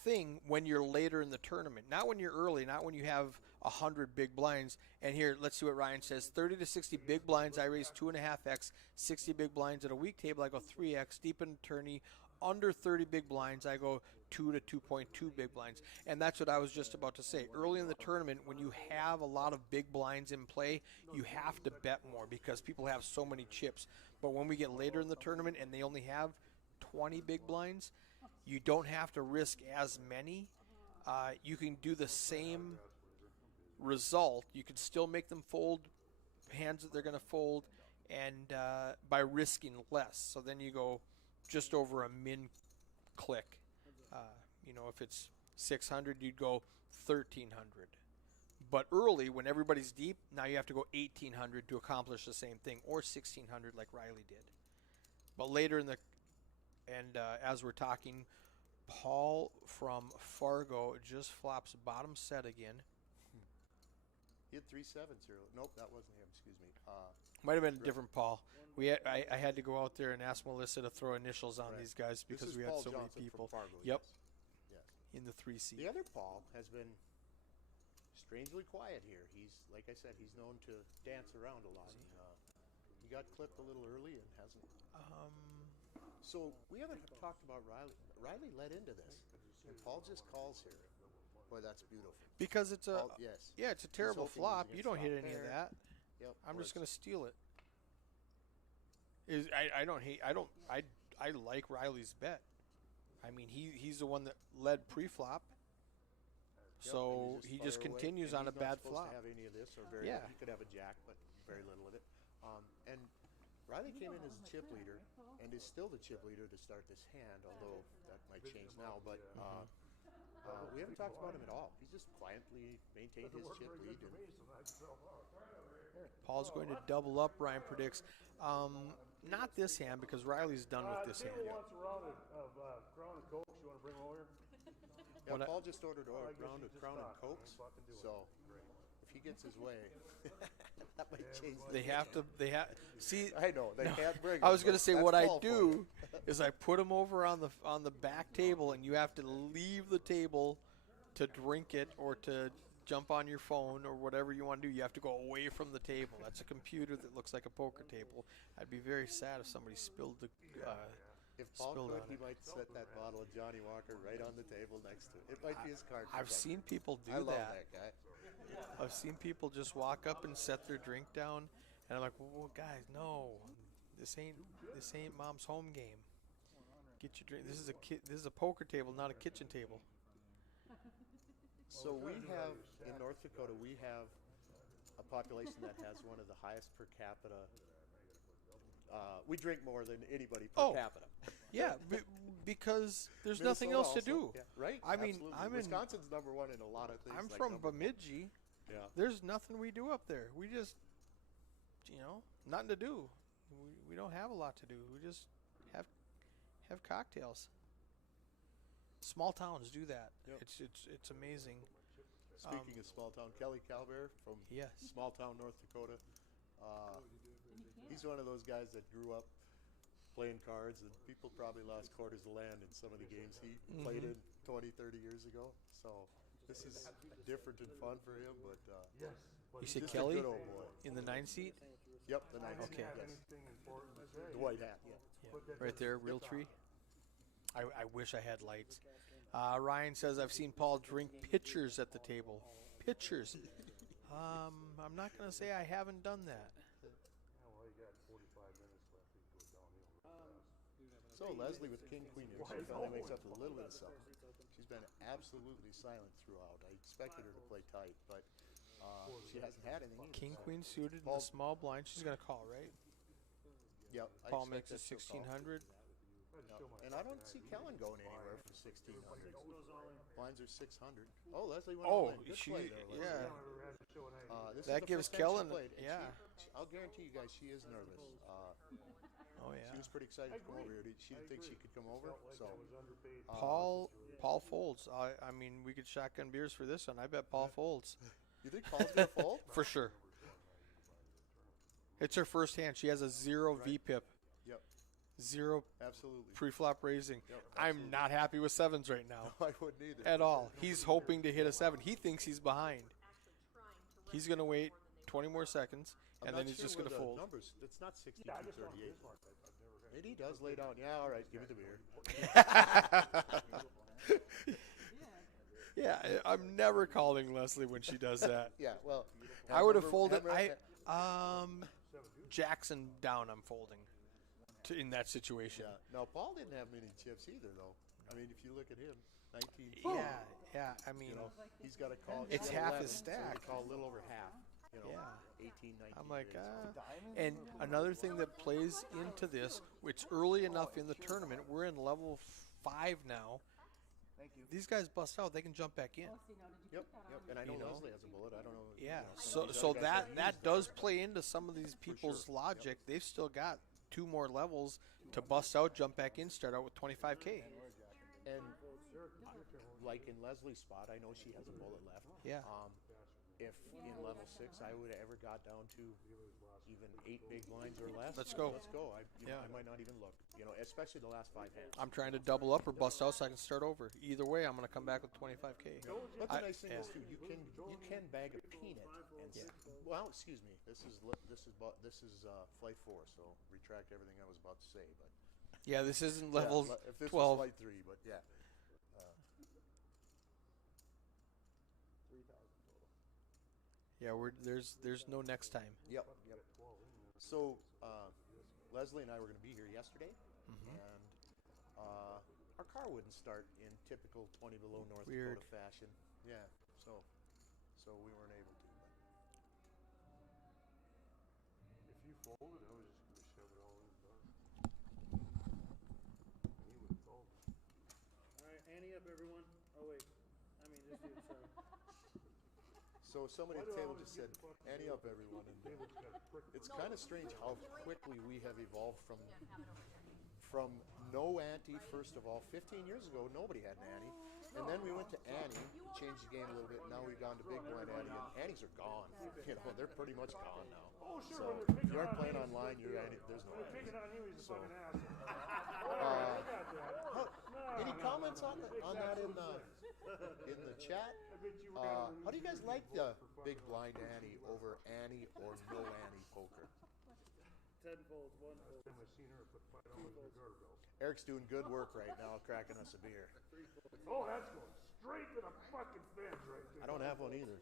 thing when you're later in the tournament. Not when you're early, not when you have 100 big blinds. And here, let's see what Ryan says. 30 to 60 big blinds, I raise 2.5x. 60 big blinds at a weak table, I go 3x. Deep in tourney, under 30 big blinds, I go 2 to 2.2 big blinds. And that's what I was just about to say. Early in the tournament, when you have a lot of big blinds in play, you have to bet more because people have so many chips. But when we get later in the tournament and they only have 20 big blinds, you don't have to risk as many. You can do the same result. You can still make them fold hands that they're going to fold, and by risking less. So then you go just over a min click. If it's 600, you'd go 1300. But early, when everybody's deep, now you have to go 1800 to accomplish the same thing, or 1600 like Riley did. But later in the as we're talking, Paul from Fargo just flops bottom set again. He had 3 sevens here. Nope, that wasn't him. Excuse me. Might have been a different Paul. I had to go out there and ask Melissa to throw initials on these guys because this is we had Paul so Johnson many people. From Fargo, Yep. Yes. In the 3C. The other Paul has been strangely quiet here. He's, like I said, he's known to dance around a lot. He got clipped a little early and hasn't. So we haven't talked about Riley. Riley led into this, and Paul just calls here. Boy, that's beautiful. Because it's a Paul, yes. it's a terrible hoping flop. he's You don't against hit any of top pair. that. Yep. I'm or just it's- going to steal it. I like Riley's bet. I mean, he's the one that led pre-flop. Yep, So and he fire just away, continues and on a he's not bad supposed flop. To have any of this or very Yeah. He could have a jack, but very little of it. And Riley came in as a chip leader, and is still the chip leader to start this hand, although that might change now. But we haven't talked about him at all. He's just quietly maintained his chip lead. Paul's going to double up, Ryan predicts. Not this hand, because Riley's done with this hand. Taylor wants a round of Crown and Coke. You want to bring them over here? Yeah, When I- Paul just ordered a I guess round you of just Crown and talk. Cokes, Fucking do it. so if he gets his way, that might change. They have to. See. I know they can't bring. I was going going to say what I do is I put them over on the back table, and you have to leave the table to drink it or to jump on your phone or whatever you want to do. You have to go away from the table. That's a computer that looks like a poker table. I'd be very sad if somebody spilled If Paul spilled could, on he it. might set that bottle of Johnny Walker right on the table next to it. It might be his card. I've seen people do I love that. that guy. I've seen people just walk up and set their drink down, and I'm like, well, guys, no, this ain't mom's home game. Get your drink. This is a poker table, not a kitchen table. So we have in North Dakota, we have a population that has one of the highest per capita. We drink more than anybody per Oh. capita. Yeah, because there's nothing Minnesota else to do. also. Yeah, right? I mean, Absolutely. Wisconsin's number one in a lot of things. I'm like from number- Bemidji. Yeah. There's nothing we do up there. We just, nothing to do. We don't have a lot to do. We just have cocktails. Small towns do that. Yep. It's amazing. Speaking of small town, Kelly Calvert from Yes. small town North Dakota. He's one of those guys that grew up playing cards, and people probably lost quarters of land in some of the games he played in 20, 30 years ago. So this is different and fun for him, but You said just Kelly a good old boy. in the 9 seat? Yep, the nice Okay. yes. Anything important to say. The white hat, yeah. Yeah. Right there, real tree. I wish I had lights. Ryan says I've seen Paul drink pitchers at the table. Pitchers. I'm not gonna say I haven't done that. Well, you got 45 minutes left. You can go downhill real fast. So Leslie with King Queen here, she finally wakes up with a little bit of something. She's been absolutely silent throughout. I expected her to play tight, but she hasn't had anything. either. King queen suited in Paul- the small blind. She's gonna call, right? Yep. I Paul expect makes it that she'll call. 1600. Yep. And I don't see Kellen going anywhere for 1600. Blinds are 600. Oh, Leslie went all Oh, in. Good she play there, Leslie. yeah. This That is the gives first time she Kellen- played, and yeah. I'll guarantee you guys she is nervous. Oh yeah. She was pretty excited to come over here. She didn't think she could come over, so Paul folds. I mean, we could shotgun beers for this one. I bet Paul folds you think Paul's gonna fold? for sure. It's her first hand. She has a 0 VPIP, Yep, 0 absolutely. pre-flop raising. Yep, I'm not happy with sevens right now I wouldn't either. at all. He's hoping to hit a 7. He thinks he's behind. He's gonna wait 20 more seconds, I'm and not then he's sure just where gonna the fold. Numbers. It's not 62-38. Maybe he does lay down. Yeah, all right. Give me the beer. Yeah, I'm never calling Leslie when she does that. Yeah, well, I would have hand folded. number- Jackson down. I'm folding in that situation. Yeah. Now Paul didn't have many chips either, though. I mean, if you look at him, 19. Yeah. I mean, You know, he's got a call. It's he's got half 11, his stack. So he called a little over half. You know, Yeah. 18, 19. I'm like, bigs. and another thing that plays into this, it's early enough in the tournament. We're in level 5 now. These guys bust out; they can jump back in. Yep. And I know You know? Leslie has a bullet. I don't know. Yeah. you know, So these so other guys that does play into some of these people's sure. logic. They've still got 2 more levels to bust out, jump back in, start out with 25K. And like in Leslie's spot, I know she has a bullet left. Yeah. If in level 6 I would have ever got down to even 8 big blinds or less, Let's go. Let's go. I Yeah. might not even look. You know, especially the last 5 hands. I'm trying to double up or bust out so I can start over. Either way, I'm going to come back with 25K. But the nice thing yeah. is too, you can bag a peanut and well, excuse me. This is flight 4, so retract everything I was about to say. But Yeah, this isn't yeah, level if this 12. was flight 3, but yeah. Yeah, there's no next time. Yep. So Leslie and I were going to be here yesterday, Mm-hmm. and our car wouldn't start in typical 20 below North Weird. Dakota fashion. Yeah, so we weren't able to. But. If you folded, I was just going to shove it all in the dark. And he would have folded. All right, ante up, everyone. Oh wait, I mean this dude. Sorry. So somebody at the table just said, "Ante up, everyone!" And David's got a prick. it's kind of strange how quickly we have evolved from no ante. First of all, 15 years ago, nobody had an ante, and then we went to ante, changed the game a little bit. Now we've gone to big blind ante, and antes are gone. You know, they're pretty much gone now. Oh, sure, So when they're if you picking aren't on playing you, online, you're ante. There's no When they're ante. picking on you, he's a So, fucking asshole. I got that. Any comments on that in the chat? I bet you were gonna How do you guys like the big blind ante over ante or no ante poker? 10 folds, 1 Last fold. time I seen her, I put $5 in the garter belt. Eric's doing good work right now, cracking us a beer. Oh, that's going straight to the fucking fence right there. I don't have one either.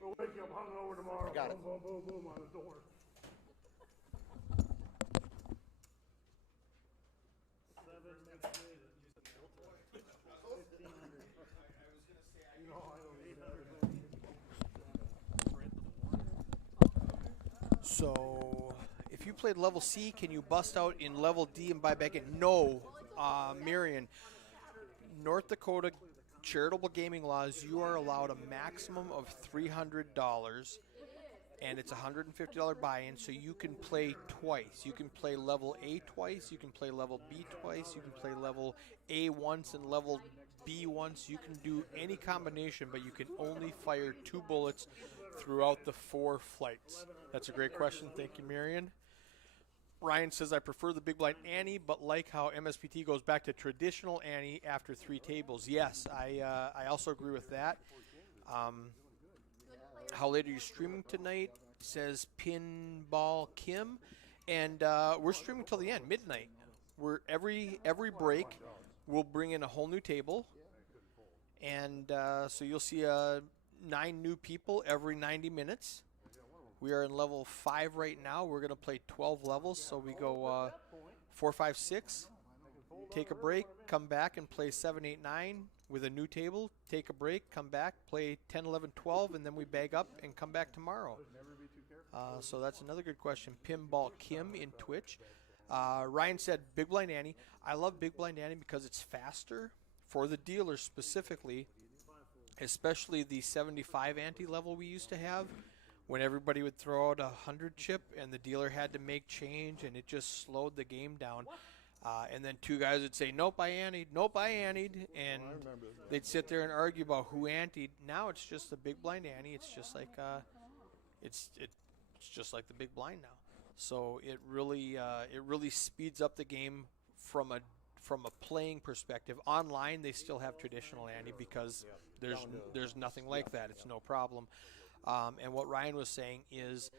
We'll wake you up hungover tomorrow. Got it. Boom, boom, boom, boom on the door. 7 next week. 1,500. You know, I don't even 800. So, if you played level C, can you bust out in level D and buy back in? No, Marion. North Dakota charitable gaming laws, you are allowed a maximum of $300, and it's a $150 buy-in, so you can play twice. You can play level A twice, you can play level B twice, you can play level A once and level B once. You can do any combination, but you can only fire 2 bullets throughout the 4 flights. That's a great question. Thank you, Marion. Ryan says, I prefer the big blind ante, but like how MSPT goes back to traditional ante after 3 tables. Yes, I also agree with that. How late are you streaming tonight? Says Pinball Kim. And we're streaming till the end, midnight. We're every break, we'll bring in a whole new table. And so you'll see 9 new people every 90 minutes. We are in level 5 right now. We're going to play 12 levels, so we go 4, 5, 6, take a break, come back and play 7, 8, 9 with a new table, take a break, come back, play 10, 11, 12, and then we bag up and come back tomorrow. So that's another good question. Pinball Kim in Twitch. Ryan said, Big Blind Ante. I love Big Blind Ante because it's faster for the dealers specifically, especially the 75 ante level we used to have, when everybody would throw out a 100 chip and the dealer had to make change and it just slowed the game down. And then 2 guys would say, nope, I anteed, nope, I anteed, and they'd sit there and argue about who anteed. Now it's just a big blind ante. It's just like it's just like the big blind now. So it really speeds up the game from a playing perspective. Online they still have traditional ante because there's nothing like that. It's no problem. And what Ryan was saying is,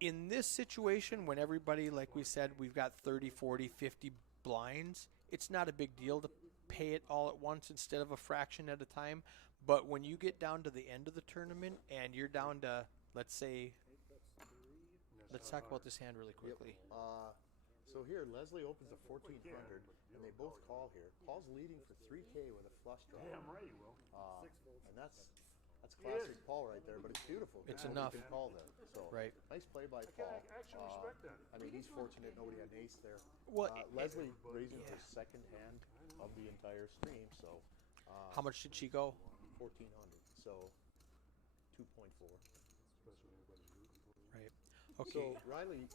in this situation, when everybody, like we said, we've got 30, 40, 50 blinds, it's not a big deal to pay it all at once instead of a fraction at a time. But when you get down to the end of the tournament and you're down to, let's say, let's talk about this hand really quickly. So here, Leslie opens a 1400, and they both call here. Paul's leading for 3K with a flush draw. Damn right you will. And that's classic Paul right there, but it's beautiful. It's What enough. he can call there. So Right. nice play by I Paul. actually respect that. I mean, he's fortunate nobody had an ace there. Well, Leslie raising her second hand of the entire stream, so how much did she go? 1400, so 2.4. Right. Okay. So Riley,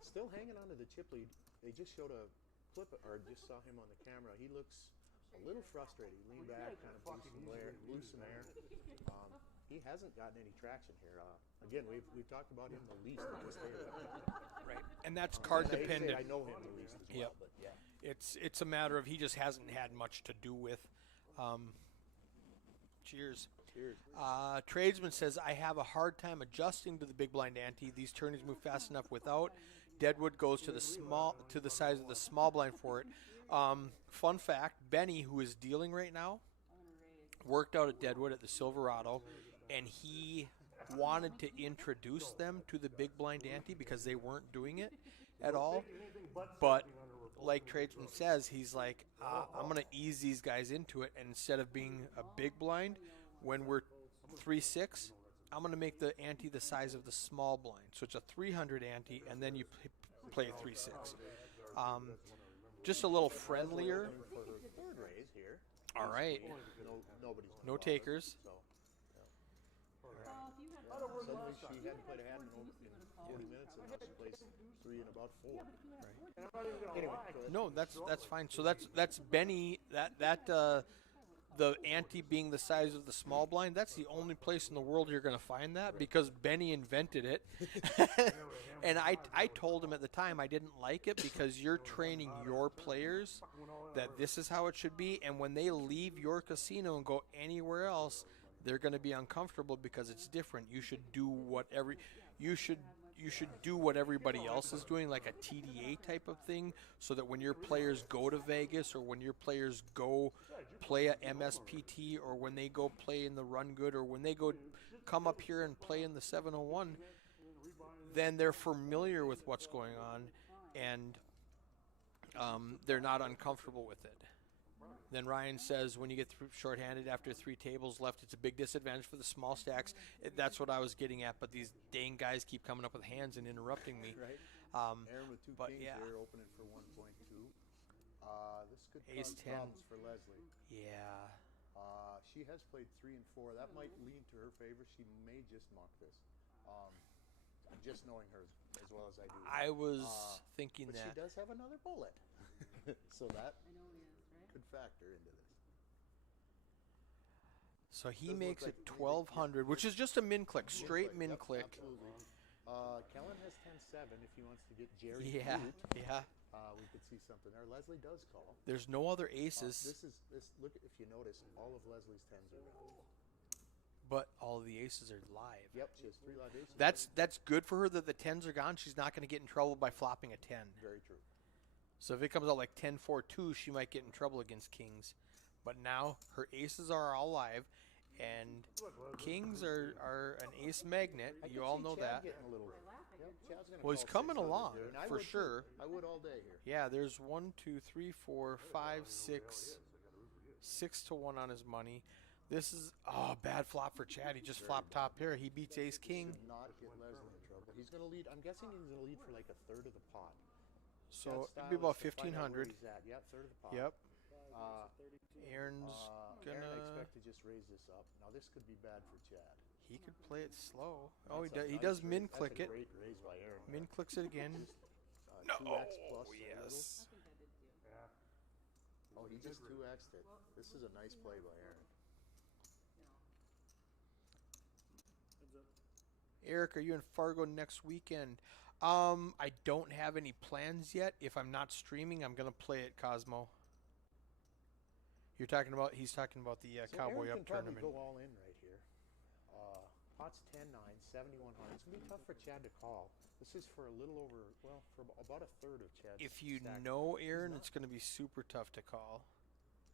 still hanging on to the chip lead. They just showed a clip, or just saw him on the camera. He looks a little frustrated. He leaned back, kind of blew some air. He hasn't gotten any traction here. Again, we've talked about him the least at this table. Right. And that's card I hate to say dependent. I know him the least as well, Yep. but yeah. It's a matter of he just hasn't had much to do with. Cheers. Cheers. Tradesman says, I have a hard time adjusting to the big blind ante. These tourneys move fast enough without. Deadwood goes to the size of the small blind for it. Fun fact, Benny, who is dealing right now, worked out at Deadwood at the Silverado, and he wanted to introduce them to the big blind ante because they weren't doing it at all. But like Tradesman says, he's like, I'm going to ease these guys into it, and instead of being a big blind, when we're 3-6, I'm going to make the ante the size of the small blind. So it's a 300 ante, and then you play 3-6. Just a little friendlier. For her third raise here. All right. Nobody's No takers. So, suddenly she hadn't played a hand in 40 minutes, and now she plays 3 in about 4. Anyway, go ahead. No, that's fine. So that's Benny. The ante being the size of the small blind. That's the only place in the world you're going to find that because Benny invented it. And I told him at the time I didn't like it because you're training your players that this is how it should be, and when they leave your casino and go anywhere else, they're going to be uncomfortable because it's different. You should do whatever you should do what everybody else is doing, like a TDA type of thing, so that when your players go to Vegas or when your players go play at MSPT or when they go play in the Run Good or when they go come up here and play in the 701, then they're familiar with what's going on and they're not uncomfortable with it. Then Ryan says when you get shorthanded after 3 tables left, it's a big disadvantage for the small stacks. That's what I was getting at, but these dang guys keep coming up with hands and interrupting me. Right. Aaron with 2 kings here, opening for 1.2. This could cause Ace 10. problems for Leslie. Yeah. She has played 3 and 4. That might lean to her favor. She may just muck this. Just knowing her as well as I do. I was thinking but that. She does have another bullet. So that could factor into this. So he makes it 1,200, which is just a min click, straight min click. Absolutely. Kellen has 10-7 if he wants to get Jerry. Yeah, Boot. yeah. We could see something there. Leslie does call. There's no other aces, This. Look, if you notice, all of Leslie's 10s are gone. but all of the aces are live. Yep, she has 3 live aces. That's good for her that the 10s are gone. She's not going to get in trouble by flopping a 10. Very true. So if it comes out like 10-4-2, she might get in trouble against kings. But now her aces are all live, and kings are an ace magnet. I could You all see know Chad that. getting a little, Chad's gonna Well, he's call coming 600 along, here, and I for would too. sure. I would all day here. Yeah, there's 1, 2, 3, 4, 5, 6. 6 to 1 on his money. This is bad flop for Chad. He just flopped top pair. He beats ace king. Should not get Leslie in trouble. He's going to lead. I'm guessing he's going to lead for like a third of the pot. So Chad's it'd be style about is to find out where 1,500. he's at. Yeah, third of the pot. Yep. Uh, Aaron's Aaron, I gonna. expect to just raise this up. Now this could be bad for Chad. He could play it slow. That's a He nice does raise. min That's click a it. Great raise by Aaron. Min clicks it again. Just, 2x plus a little. yes. Oh, he just 2x'd it. This is a nice play by Aaron. Eric, are you in Fargo next weekend? I don't have any plans yet. If I'm not streaming, I'm gonna play at Cosmo. He's talking about the So Cowboy Aaron Up can probably tournament. go all in right here. Pot's 10-9, 7,100. It's going to be tough for Chad to call. This is for a little over, for about a third of Chad's If you stack. know Aaron, it's gonna be super tough to call.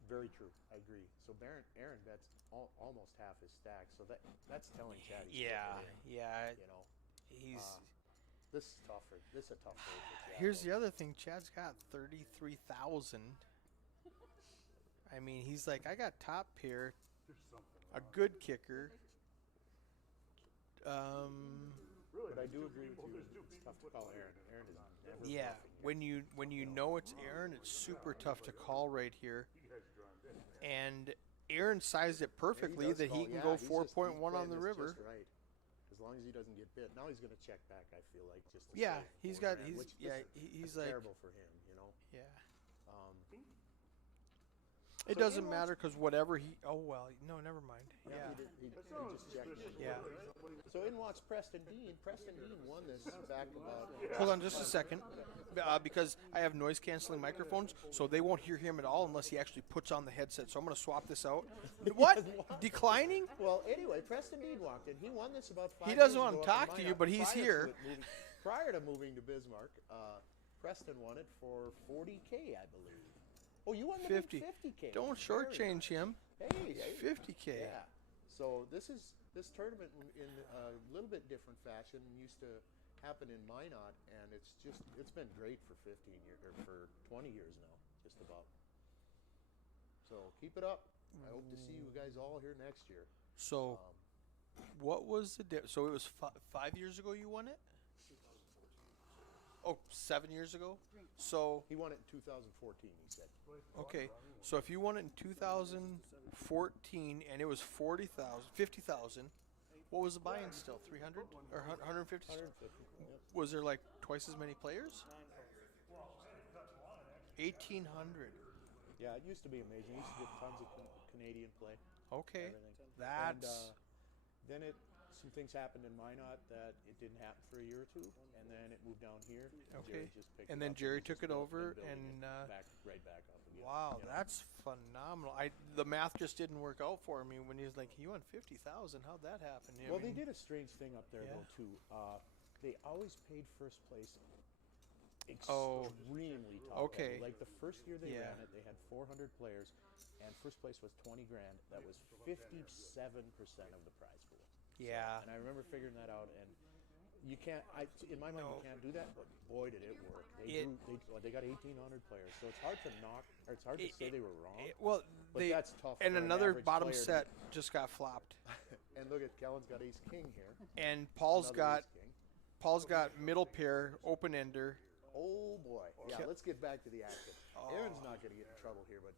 Very true. I agree. So Aaron bets almost half his stack. So that's telling Chad he's Yeah, still in, yeah. you know. He's. This is tougher. This is a tough play for Chad. Here's though. the other thing. Chad's got 33,000. I mean, he's like, I got top pair, a good kicker. But I do agree with you. It's tough to call Aaron. Aaron is never Yeah, bluffing here. when you know it's Aaron, it's super tough to call right here. And Aaron sized it perfectly does that he call. can Yeah, go he's 4.1 playing on the this river. just right. As long as he doesn't get bit. Now he's going to check back, I feel like, just to Yeah, save he's 4 got grand, he's which yeah is- he's that's like terrible for him, you know. yeah. Um, It So doesn't he matter because whatever he no never mind. Yeah. he just checked. Yeah. So in walks Preston Dean. Preston Dean won this back about. Hold on just a second, because I have noise canceling microphones, so they won't hear him at all unless he actually puts on the headset. So I'm going to swap this out. What? Declining? Well, anyway, Preston Dean walked in. He won this about 5 He doesn't years want to ago up in talk to you, Minot but he's prior to here. it moving- prior to moving to Bismarck, Preston won it for $40K, I believe. Oh, you won the 50. big $50K. Don't Very shortchange him. Hey, It's hey. 50K. Yeah. So this tournament in a little bit different fashion used to happen in Minot, and it's been great for 15 years or for 20 years now, just about. So keep it up. I hope to see you guys all here next year. So what was the so it was 5 years ago you won it? Oh, 7 years ago? So He won it in 2014, he said. okay, so if you won it in 2014 and it was 50,000, what was the buy-in still? 300 or 150? 150. Yep. Was there like twice as many players? 1,800. Yeah, it used to be amazing. You used to get tons of Canadian play. Okay, Everything. that's Then some things happened in Minot that it didn't happen for a year or two, and then it moved down here. And Okay. Jerry just picked And it then up Jerry he's took just it been over building and, it right back up again. wow, you know? that's phenomenal. The math just didn't work out for me when he was like, "You won 50,000. How'd that happen?" I Well, they mean, did a strange thing up there Yeah. though too. they always paid first place Oh, extremely top okay. heavy. Like the first year they Yeah. ran it, they had 400 players, and first place was 20 grand. That was 57% of the prize pool. Yeah. And I remember figuring that out, and you can't. In my mind, No. you can't do that. But boy, did it work! They got 1,800 players, so it's hard to knock. Or it's hard to say they were wrong. Well, But that's tough And for an another average bottom player to- set just got flopped. And look at Kellen's got ace king here. And Paul's Another got ace king. middle pair, open ender. Oh boy! Yeah, Ke- let's get back to the action. Aaron's not going to get in trouble here, but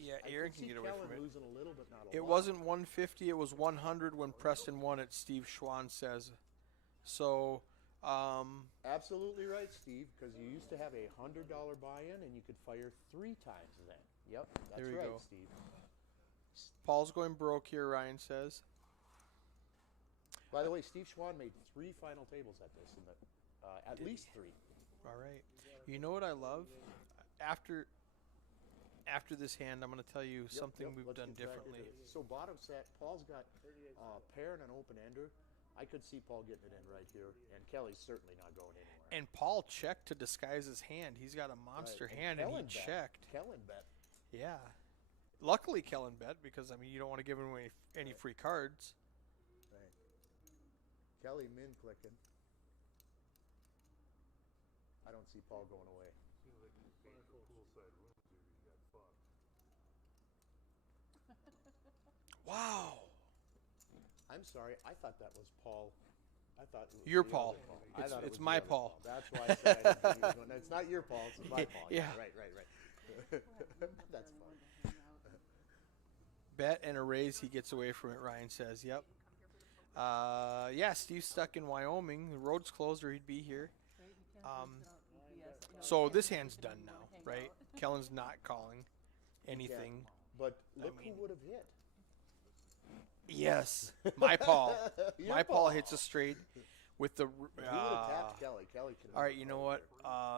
Yeah, I Aaron could can see get away Kellen from it. losing a little, but not a lot. It wasn't 150, it was 100 when Preston won it, Steve Schwann says. So, Absolutely right, Steve, because you used to have a $100 buy-in and you could fire 3 times then. Yep, that's There you right, go. Steve. Paul's going broke here, Ryan says. By the way, Steve Schwann made 3 final tables at this, at least 3. All right. You know what I love? After this hand, I'm going to tell you something we've let's done get back into differently. this. So bottom set, Paul's got pair and an open ender. I could see Paul getting it in right here, and Kelly's certainly not going anywhere. And Paul checked to disguise his hand. He's got a monster Right, hand, and he Kellen bet. checked. Kellen bet. Yeah. Luckily, Kellen bet, because, I mean, you don't want to give him away any free cards. Right. Kelly min clicking. I don't see Paul going away. Seems like you paid for poolside rooms here, you got fucked. Wow. I'm sorry. I thought that was Paul. I thought it was Your the Paul. other Paul. I It's- thought it it's was my the other Paul. That's why I said I didn't think he was going. No, it's not your Paul. It's my Paul. Yeah. Right. That's fine. Bet and a raise, he gets away from it, Ryan says. Yep. Yeah, Steve's stuck in Wyoming. The road's closed or he'd be here. So this hand's done now, right? Kellen's not calling anything. But look mean- who would have hit. Yes, my Paul. Your My Paul hits a straight with the. Who would have tapped Kelly? Kelly could have. All right, you know what?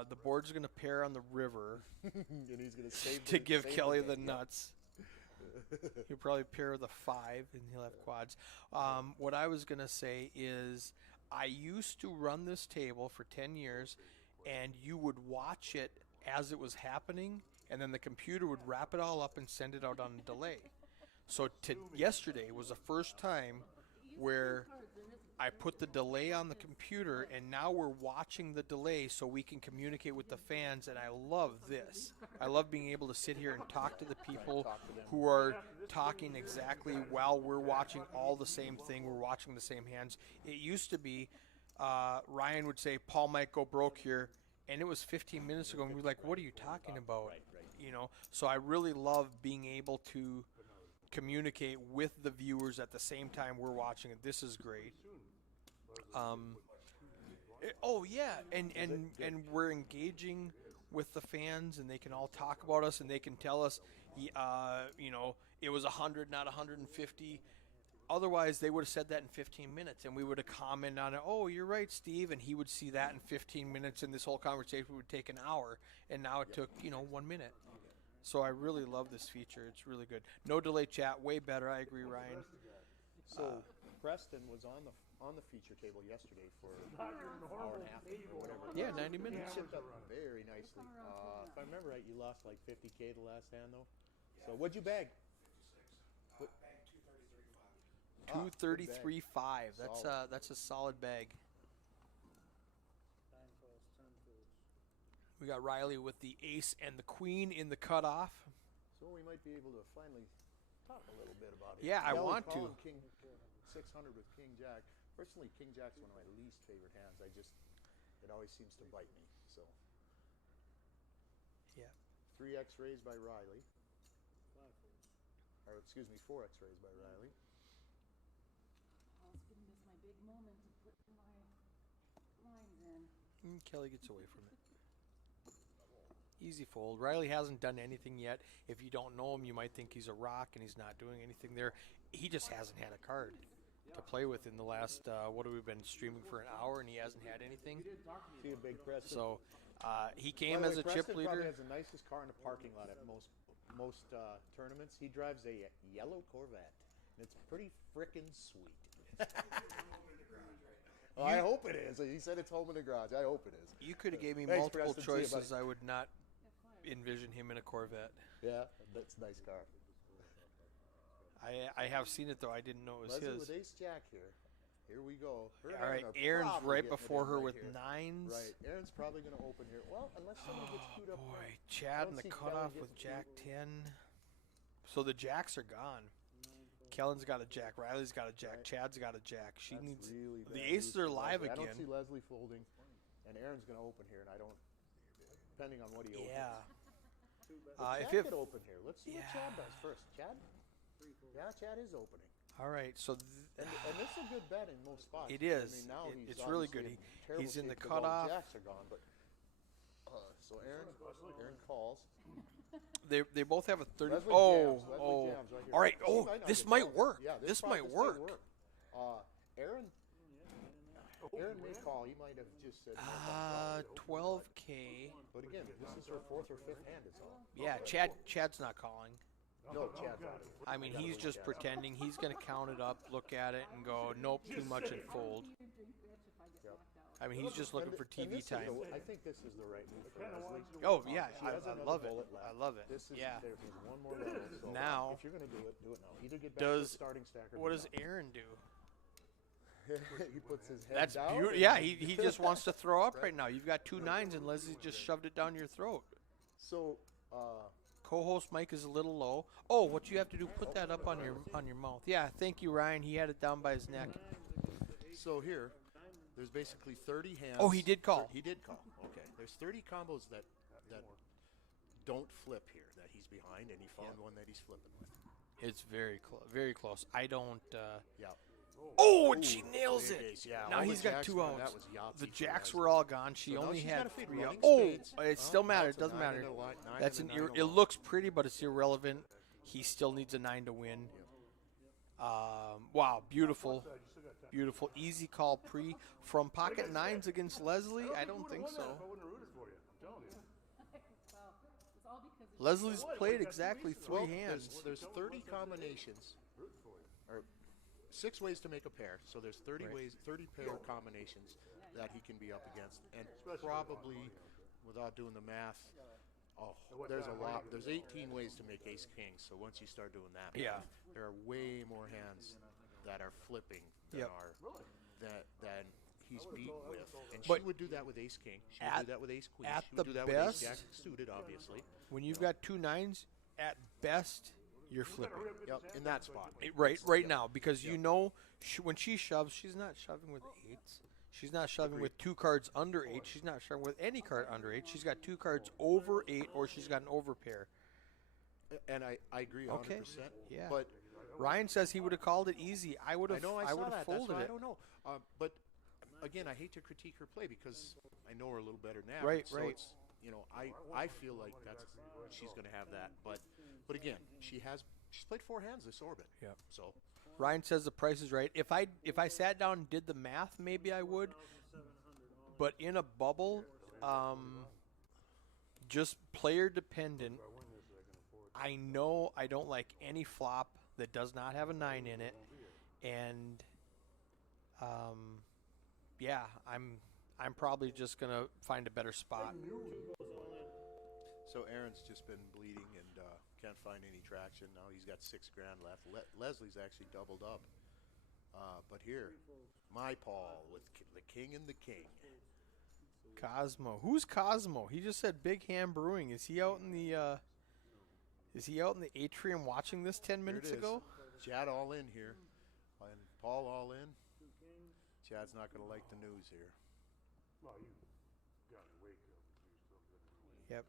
The board's going to pair on the river and he's going to save to give save Kelly day. the nuts. He'll probably pair with a 5, and he'll have quads. What I was going to say is I used to run this table for 10 years, and you would watch it as it was happening, and then the computer would wrap it all up and send it out on a delay. So yesterday was the first time where I put the delay on the computer, and now we're watching the delay so we can communicate with the fans, and I love this. I love being able to sit here and talk to the people who are talking exactly while we're watching all the same thing. We're watching the same hands. It used to be Ryan would say, Paul might go broke here, and it was 15 minutes ago, and we were like, what are you talking about? Right. You know, so I really love being able to communicate with the viewers at the same time we're watching it. This is great. And we're engaging with the fans, and they can all talk about us, and they can tell us, you know, it was 100, not 150. Otherwise, they would have said that in 15 minutes, and we would have commented on it. Oh, you're right, Steve, and he would see that in 15 minutes, and this whole conversation would take an hour, and now it took 1 minute. So I really love this feature. It's really good. No delay chat, way better. I agree, Ryan. So Preston was on the feature table yesterday for an hour and a half or whatever. Yeah, 90 He minutes. chipped up very nicely. If I remember right, you lost like 50K the last hand though. So what'd you bag? 233.5. Solid. That's a solid bag. We got Riley with the ace and the queen in the cutoff. So we might be able to finally talk a little bit about it. Yeah, I Kelly want to. calling King 600 with King Jack. Personally, King Jack's one of my least favorite hands. It always seems to bite me. So Yeah. 3x raised by Riley. Or excuse me, 4x raised by Riley. I was gonna miss my big moment to put my lines in. Kelly gets away from it. Easy fold. Riley hasn't done anything yet. If you don't know him, you might think he's a rock and he's not doing anything there. He just hasn't had a card to play with in the last, what have we been streaming for an hour, and he hasn't had anything. See a big Preston. So he By came the as way, a chip Preston probably leader. has the nicest car in the parking lot at most tournaments. He drives a yellow Corvette, and it's pretty frickin' sweet. I hope it is. He said it's home in the garage. I hope it is. You could have gave me Thanks, multiple Preston. See you, buddy. choices. I would not envision him in a Corvette. Yeah, that's a nice car. I have seen it though. I didn't know it was Leslie his. with Ace Jack here. Here we go. Her and All right, Aaron are Aaron's probably right getting it before in her right with here. nines. Right, Aaron's probably going to open here. Well, unless someone gets queued up. Boy, Chad in Don't the see cutoff Kelly with get Jack 10. So the Jacks are gone. Kellen's got a Jack. Riley's got a Jack. Right. Chad's got a Jack. She That's needs really the bad aces news are for live Leslie. I again. don't see Leslie folding, and Aaron's going to open here, and I don't. Depending on what he opens. Yeah. But If Chad it could open here. Let's see what Chad does first. Chad. Yeah, Chad is opening. all right, so And this is a good bet in most spots. It is. I mean, now It's he's really obviously good. in terrible He's in the shape 'cause all cutoff. Jacks are gone, but so Aaron calls. they both have a 30. Leslie Oh, jams. Leslie oh. jams right here. All right. She Oh, might not this get might called. work. Yeah, This probably might just work. Aaron may call. He might have just said. no, 12K. but again, this is her fourth or fifth hand. It's all. Yeah, Chad's not calling. No, Chad's not. I mean, he's just pretending. He's going to count it up, look at it, and go, nope, too much and fold. I mean, he's just looking for TV time. I think this is the right move for Leslie. Oh, yeah, She has I another love it. bullet left. I love it. This is, Yeah. There's one more level. So Now- if you're going to do it now. Either get back to the Does starting stack or What do does Aaron do? not. He puts his head That's down. beautiful. and- Yeah, he just wants to throw up right now. You've got two nines, and Leslie just shoved it down your throat. So, Co-host Mike is a little low. Oh, what you have to do, put that up on your mouth. Yeah, thank you, Ryan. He had it down by his neck. so here, there's basically 30 hands. Oh, he did call. He did call. Okay. There's 30 combos that don't flip here that he's behind, and he found one that he's flipping with. It's very close. Very close. I don't. Yeah. Oh, and she nails big it. ace, yeah. Now All the he's got jacks, 2 man, outs. that was Yahtzee The for jacks Leslie. were all gone. She So now only she's had gotta fade 3 running outs. Oh, spades. it still matters. It That's a doesn't 9 matter. and a li- 9 That's and an. a 9 It alone. looks pretty, but it's irrelevant. He still needs a 9 to win. Wow, beautiful, beautiful, easy call pre from pocket nines against Leslie. I don't think so. I wouldn't have rooted for you. I'm telling you. Well, it's all because of Leslie's played exactly 3 Well, hands. there's 30 combinations, or 6 ways to make a pair. So there's 30 Right. ways, 30 pair combinations that he can be up against, and probably, without doing the math, there's a lot. There's 18 ways to make ace king. So once you start doing that, Yeah. there are way more hands that are flipping than Yep. are than he's beat with. And But she would do that with ace king. She would at- do that with ace queen. at She would the do that best- with ace jack suited, obviously. When you've got 2 nines, at best, you're flipping. Yep, in that spot. Right now, because you know when she shoves, she's not shoving with 8s. She's not shoving with 2 cards under 8. She's not shoving with any card under 8. She's got 2 cards over 8, or she's got an overpair. And I agree 100%. Okay, yeah. But Ryan says he would have called it easy. I would I have. know I saw would have that. That's folded why I it. don't know. But again, I hate to critique her play because I know her a little better now. Right, so right. It's, I feel like she's going to have that. But again, she's played 4 hands this orbit. Yep. So Ryan says the price is right. If I sat down and did the math, maybe I would. But in a bubble, just player dependent. I know I don't like any flop that does not have a 9 in it, and yeah, I'm probably just gonna find a better spot. So Aaron's just been bleeding and can't find any traction. Now he's got $6,000 left. Leslie's actually doubled up. But here, my Paul with the king and the king. Cosmo, who's Cosmo? He just said Big Ham Brewing. Is he out in the? Is he out in the atrium watching this 10 minutes Here it is. ago? Chad all in here, and Paul all in. Chad's not going to like the news here. Well, you got to wake up. You still got to wake Yep.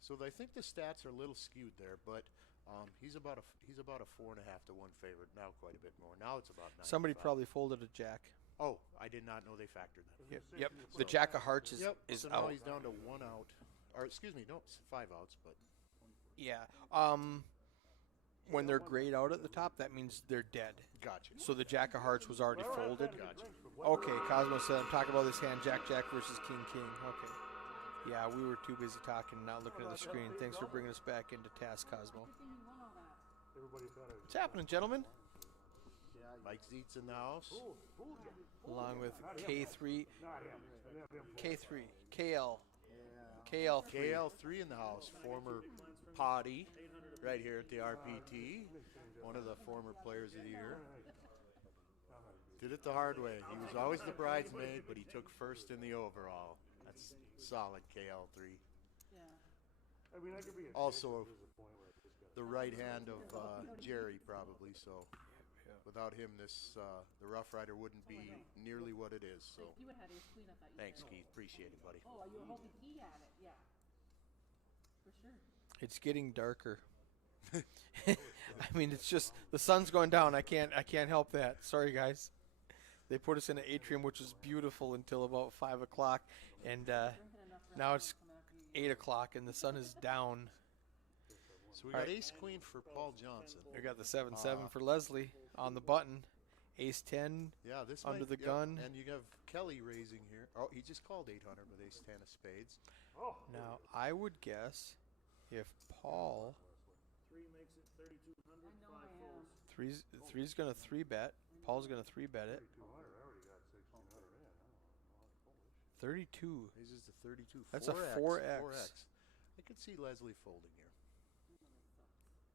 So I think the stats are a little skewed there, but he's about a 4.5 to 1 favorite now, quite a bit more. Now it's about 9. Somebody probably folded a jack. Oh, I did not know they factored that. Yep. The Jack of Hearts is So now out. he's down to 1 out, or excuse me, no, it's 5 outs, but Yeah. When they're grayed out at the top, that means they're dead. gotcha. So the Jack of Hearts was already folded. Gotcha. Okay, Cosmo said, I'm talking about this hand, Jack versus King. Okay. Yeah, we were too busy talking, not looking at the screen. Thanks for bringing us back into task, Cosmo. everything you won all that. Everybody thought it was What's happening, gentlemen? Mike Zietz in the house. along with K3, Not him. K3, KL, KL3. KL3 in the house, former potty, right here at the RPT. One of the former players of the year. Did it the hard way. He was always the bridesmaid, but he took first in the overall. That's solid, KL3. Yeah. I mean, I could be a Also, there's a point where I just got the right hand of Jerry, probably. So, without him, the Roughrider wouldn't be nearly what it is. So, You had ace queen, I thought you thanks, had. Keith. Appreciate it, buddy. Oh, you were hoping he had it, yeah. For sure. It's getting darker. I mean, it's just the sun's going down. I can't help that. Sorry, guys. They put us in an atrium, which was beautiful until about 5 o'clock, and now it's 8 o'clock, and the sun is down. So we got ace queen for Paul Johnson. We got the 7-7 for Leslie on the button. Ace 10 Yeah, this under might, the gun. And you have Kelly raising here. Oh, he just called 800 with ace 10 of spades. Now, I would guess if Paul 3 makes it 3,200, I know 5 I folds. three's going to 3-bet. Paul's going to 3-bet it. 200. I already got 1,600 in. I don't know how to fold it. 32. Raises to 32. That's a 4X. I could see Leslie folding here.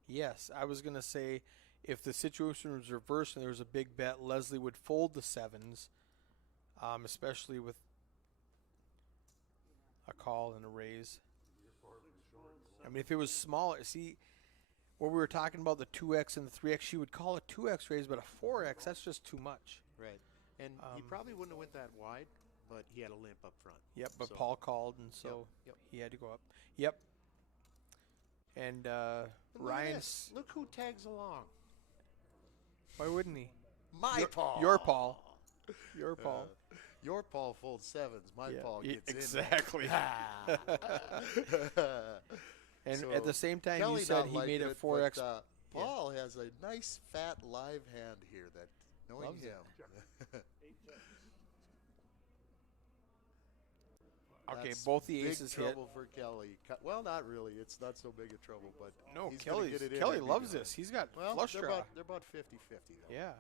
Yes, I was going to say if the situation was reversed and there was a big bet, Leslie would fold the 7s, especially with a call and a raise. I mean, if it was smaller, see, where we were talking about the 2X and the 3X, she would call a 2X raise, but a 4X, that's just too much. Right. And he probably wouldn't have went that wide, but he had a limp up front. Yep, but So- Paul called, and so Yep. he had to go up. Yep. And And look at Ryan's, this. Look who tags along. why wouldn't he? My Paul. Your Paul. Your Paul. Your Paul folds 7s. My Yeah, Paul yeah, gets in. exactly. And So, at the same time, Kelly you said not he liking made a it, 4X. but, Paul has a nice fat live hand here that knowing Loves it. him. Okay, That's both the big aces hit. trouble for Kelly. Well, not really. It's not so big a trouble, but No, he's gonna get it in Kelly every loves time. this. He's got Well, flush they're draw. about 50-50 though. Yeah.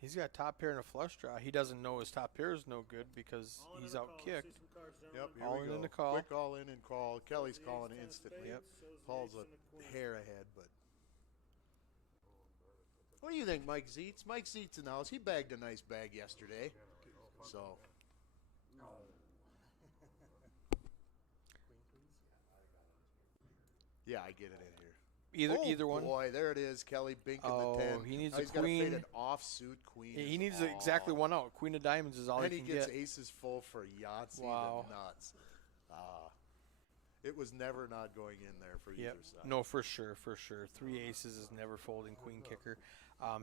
He's got top pair and a flush draw. He doesn't know his top pair is no good because All in he's and a out call. kicked. See some cards down Yep, there. here All we in go. and a call. Quick all in and call. Kelly's calling it Ace 10 instantly. Yep. spades, shows the Paul's ace a and the queen. hair ahead, but. What do you think, Mike Zietz? Mike Zietz in the house. He bagged a nice bag yesterday. So. Yeah, I get it in here. Either one. Boy, there it is. Kelly binking Oh, the 10. he needs Now a he's got a queen. faded offsuit queen. He needs Oh. exactly one out. Queen of diamonds is all And he he can gets get. aces full for Yahtzee. Wow. The nuts. It was never not going in there for Yep. either side. No, for sure, for sure. 3 aces is never folding queen kicker.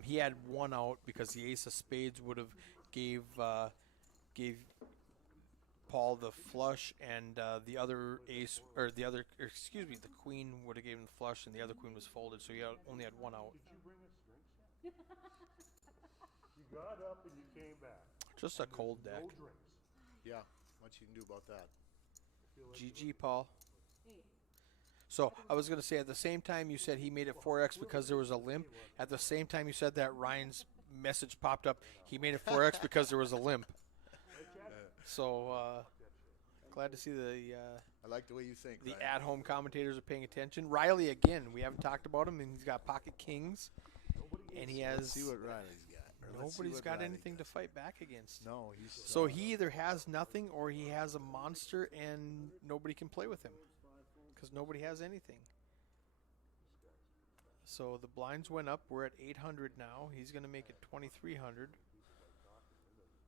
He had one out because the ace of spades would have gave Paul the flush, and the other ace the queen would have given him the flush, and the other queen was folded, so he only had one out. Did you bring us drinks? You got up and you came back. Just a cold deck. No drinks. Yeah, what you can do about that? GG, Paul. So I was going to say, at the same time you said he made it 4X because there was a limp, at the same time you said that Ryan's message popped up, he made it 4X because there was a limp. So glad to see I like the way you think. the Ryan. at-home commentators are paying attention. Riley, again, we haven't talked about him, and he's got pocket kings, and he Let's has see what Riley's got. Or let's see nobody's what got Riley anything to got. fight back against. No, he's So he either has nothing or he has a monster and nobody can play with him because nobody has anything. So the blinds went up. We're at 800 now. He's going to make it 2,300.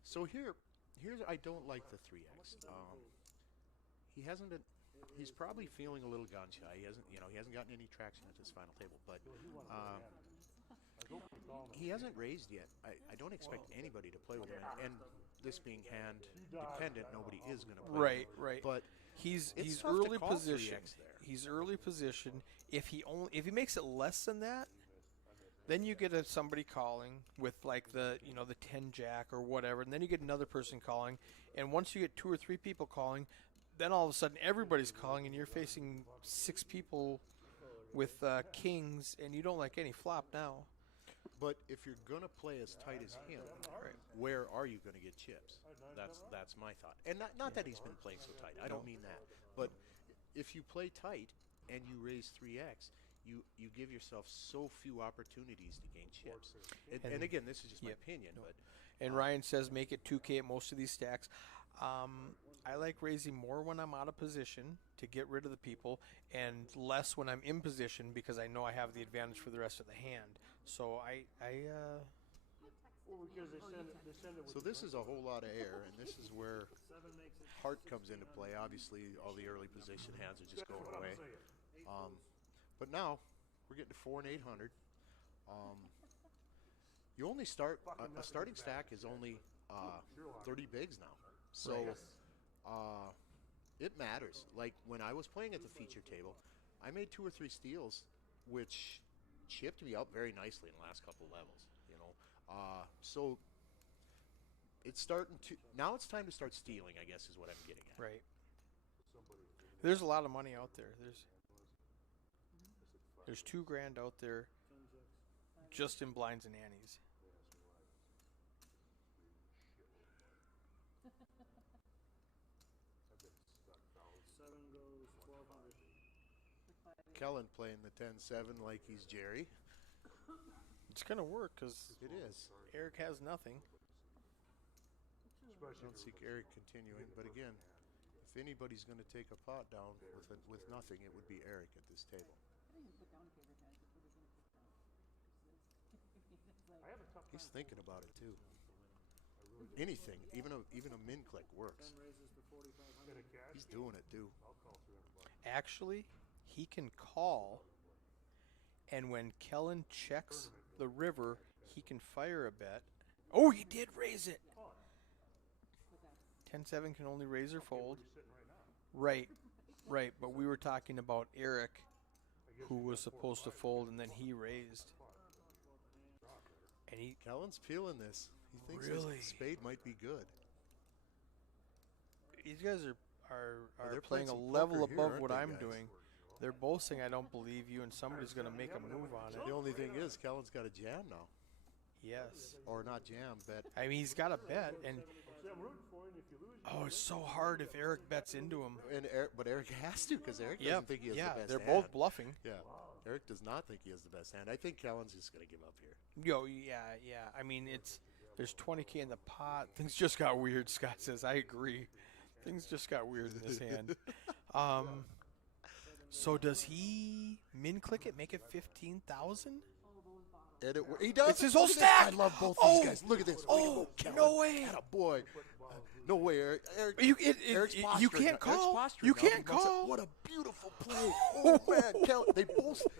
So here's I don't like the 3x. He hasn't been. He's probably feeling a little gun shy. He hasn't gotten any traction at this final table, but he hasn't raised yet. I don't expect anybody to play with him, and this being hand dependent, nobody is going to play. Right, with him. right. But He's it's tough to early call position. 3x there. He's early position. If he makes it less than that, then you get somebody calling with like the 10 jack or whatever, and then you get another person calling, and once you get 2 or 3 people calling, then all of a sudden everybody's calling, and you're facing 6 people with kings, and you don't like any flop now. But if you're gonna play as tight as him, where are you gonna get chips? That's my thought. And not that he's been playing so tight. I don't mean that. But if you play tight and you raise 3x, you give yourself so few opportunities to gain chips. And again, this is just my opinion, but And Ryan says make it 2K at most of these stacks. I like raising more when I'm out of position to get rid of the people, and less when I'm in position because I know I have the advantage for the rest of the hand. So Well, because they send it with so this is a whole lot of air, and this is where 7 makes it heart comes into play. Obviously, all the early position hands are just going away. But now we're getting to 4 and 800. You only start a starting stack is only 30 bigs now, so it matters. Like when I was playing at the feature table, I made 2 or 3 steals, which chipped me up very nicely in the last couple levels. You know, so it's starting to now. It's time to start stealing, I guess, is what I'm getting at. right. There's a lot of money out there. There's $2,000 out there just in blinds and annies. Seven goes 1,200. Kellen playing the 10-7 like he's Jerry. It's gonna work because It is. Eric has nothing. I don't see Eric continuing, but again, if anybody's going to take a pot down with nothing, it would be Eric at this table. I didn't put down favorite hands. What is gonna put down? It's like, I have a tough He's thinking about it too. Anything, even a min click works. 10 raises to 4,500. He's doing it too. Actually, he can call, and when Kellen checks the river, he can fire a bet. Oh, he did raise it. 10-7 can only raise or fold. Right, right. But we were talking about Eric, who was supposed to fold, and then he raised. And he Kellen's feeling this. He thinks Really? his spade might be good. these guys they're are playing playing a some level poker here, above aren't what they, I'm guys? doing. They're both saying I don't believe you, and somebody's going to make a move on The it. only thing is, Kellen's got a jam now, Yes. or not jam, bet. I mean, he's got a bet, and See, I'm rooting for you, and if you lose, oh, it's so hard if Eric bets into him. But Eric has to because Eric Yep. doesn't think he has Yeah, the best they're hand. both bluffing. Yeah, Eric does not think he has the best hand. I think Kellen's just going to give up here. Yo, yeah. I mean, there's 20K in the pot. Things just got weird. Scott says, I agree. Things just got weird in this hand. So does he min click it, make it 15,000? And he does. It's his Look whole at this. stack. I love both Oh. these guys. Look at this. Oh, no way. Boy. No way, Eric. Eric's You posturing can't now. Eric's call. posturing You now. He can't must have- call. What a beautiful play. Oh man,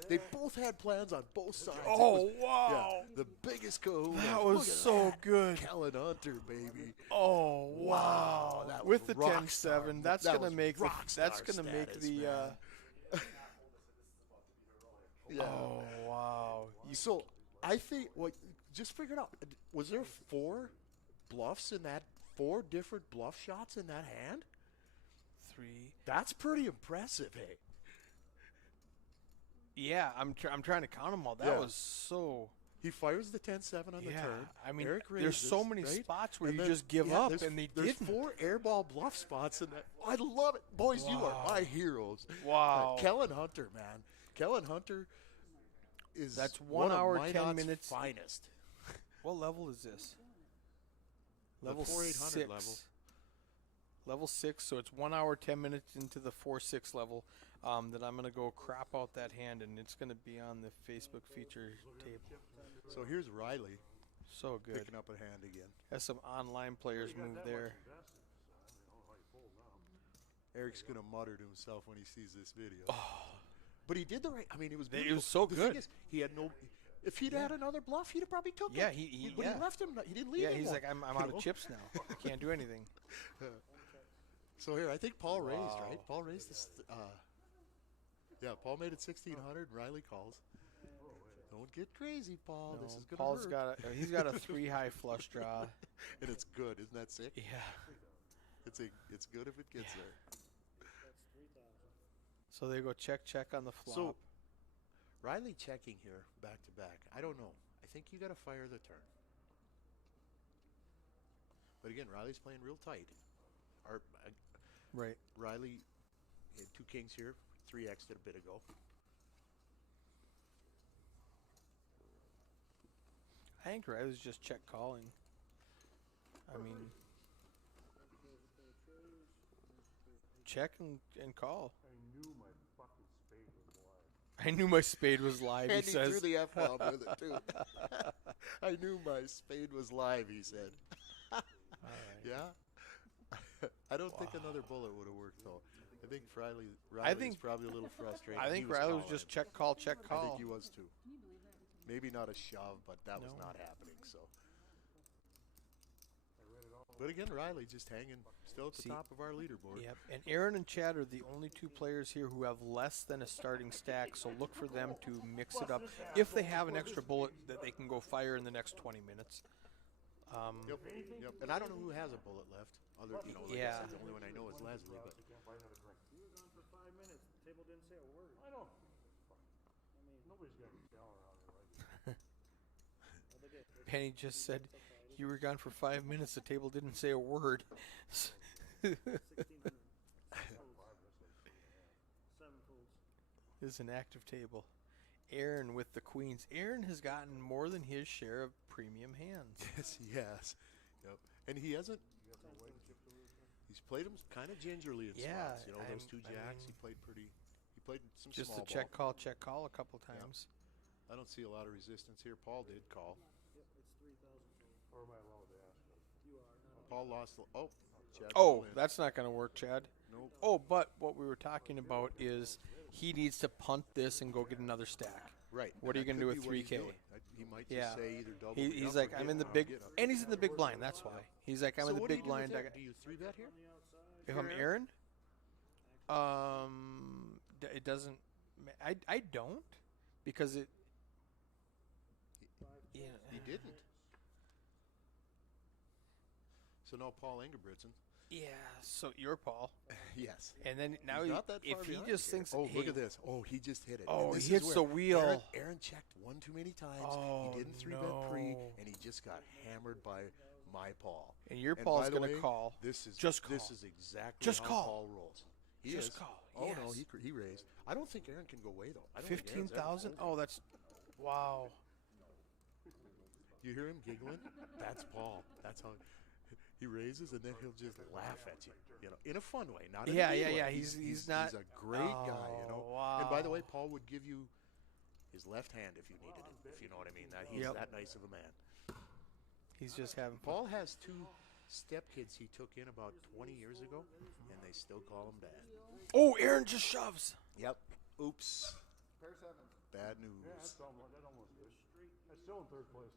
they both had plans on both sides. It Oh, was- wow. Yeah, the biggest kahuna. That was Look at so that. good. Kellen Hunter, baby. Oh, wow. That With was the rock 10-7, star. that's That going to was make rock that's star going to make status, the man. Yeah. Oh, wow. So I think just figure it out. Was there 4 bluffs in that? 4 different bluff shots in that hand? 3. That's pretty impressive, hey. Yeah, I'm trying to count them all. That Yeah. was so He fires the 10-7 on the yeah. turn. I mean, Eric there's raises, so many right? spots where And you then- just give yeah, up, there's- and they there's didn't. 4 airball bluff spots in that. I love it, boys. You are Wow. my heroes. Wow. Kellen Hunter, man. Kellen Hunter is That's one 1 hour, of 10 Minot's minutes. finest. What level is this? The Level 4800 6. level. Level 6, so it's 1 hour, 10 minutes into the 4-6 level. That I'm going to go crap out that hand, and it's going to be on the Facebook feature table. So here's Riley So good. picking up a hand again. Has some online players move there. Eric's gonna mutter to himself when he sees this video. But he did the right. I mean, it was It beautiful. was so The good. thing is, he had no. If he'd had another bluff, he'd have probably took Yeah, it. he But yeah. he left him. He didn't leave. Yeah, him he's one, like, I'm you out know? of chips now. I can't do anything. So here, I think Paul raised, Wow. right? Paul raised this. Yeah, Paul made it 1600. Riley calls. Don't get crazy, Paul. This No, is gonna Paul's hurt. he's got a 3 high flush draw. And it's good, isn't that sick? Yeah. It's good if it gets Yeah. there. That's 3,000. So they go check on the flop. So Riley checking here back to back. I don't know. I think you got to fire the turn. But again, Riley's playing real tight. Right. Riley had 2 kings here, 3x did a bit ago. I think Riley's just check calling. I mean, check and call. I knew my fucking spade was live. I knew my spade was live, he And he says. threw the F-bomb with it, too. I knew my spade was live, he said. All right. Yeah? I don't think another bullet would have worked, though. I think Riley's probably a little frustrated. I think He was Riley was calling. just check call, check I call. think he was, too. Maybe not a shove, but that was not happening, so. But again, Riley just hanging still at the top of our leaderboard. Yep, and Aaron and Chad are the only 2 players here who have less than a starting stack, so look for them to mix it up. If they have an extra bullet that they can go fire in the next 20 minutes. Yep. And I don't know who has a bullet left. Other, like I said, the only one I know is Leslie. But You were gone for 5 minutes. The table didn't say a word. I know. Nobody's got a gal around here like Penny just said, you were gone for 5 minutes, the table didn't say a word. 1,600. 7 folds. This is an active table. Aaron with the queens. Aaron has gotten more than his share of premium hands. yes, he has. Yep. And he hasn't. He's played them kind of gingerly in spots. Those 2 jacks. He played pretty. He played some Just small a check ball. call a couple times. I don't see a lot of resistance here. Paul did call. Yep, it's 3,000 folds. or am I allowed to ask him? You are not. Paul lost. Chad Oh, win. that's not going to work, Chad. Nope. Oh, but what we were talking about is he needs to punt this and go get another stack. Right. What are you going gonna to do with 3K? He might Yeah. just say either double. He's like, I'm in the big, and he's in the big blind. That's why he's like, I'm in the big blind. Do you 3-bet here? If I'm Aaron, it doesn't. I don't because it. Yeah. He didn't. So now Paul Engebritsen. Yeah. So you're Paul, Yes. and then now He's not that far if he behind just here. thinks, Oh, hey, look at this. Oh, he just hit it. Oh, And this he is hits where the wheel. Aaron checked one too many times. Oh, he didn't 3-bet no. pre, and he just got hammered by my Paul. And your And Paul's by the going to way, call. This is Just call. This is exactly Just how call. Paul rolls. He Just is. call. Oh no, Yes. he raised. I don't think Aaron can go away though. I don't think Aaron's ever 15,000. folded. Oh, that's wow. You hear him giggling? That's Paul. That's how he raises, and then he'll just laugh at you, in a fun way, not in Yeah, a mean yeah, way. yeah. He's not. He's a great guy, Wow. And by the way, Paul would give you his left hand if you needed it, if you know what I mean. That he's Yep. that nice of a man. He's just having fun. Paul has 2 stepkids he took in about 20 years ago, and they still call him dad. Oh, Aaron just shoves. Yep. Oops. Pair sevens. Bad news. Yeah, that almost is. That's still in 3rd place.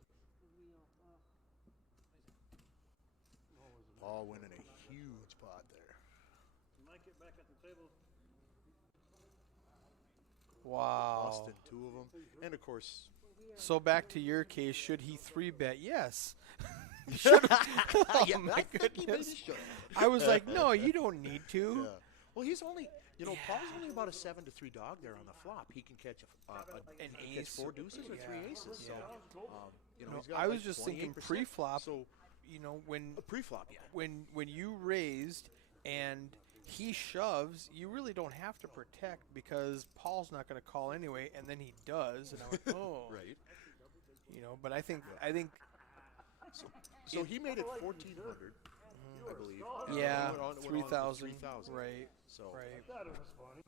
Paul winning a huge pot there. You might get back at the table. Wow. Lost in 2 of them, and of course. So back to your case, should he 3-bet? Yes. Oh my I think he maybe goodness. should. I was like, no, you don't need to. Yeah. Well, he's only, Paul's only about a 7-3 dog there on the flop. He can catch An catch ace. 4 deuces or 3 Yeah. aces. So, No, he's got I was like just thinking 28%. pre-flop. So When pre-flop, yeah. when you raised and he shoves, you really don't have to protect because Paul's not going to call anyway, and then he does, and I went, oh, Right. But I think So he made it 1,400, I believe. yeah, Went on to 3,000, 3,000. right, So right. That was funny.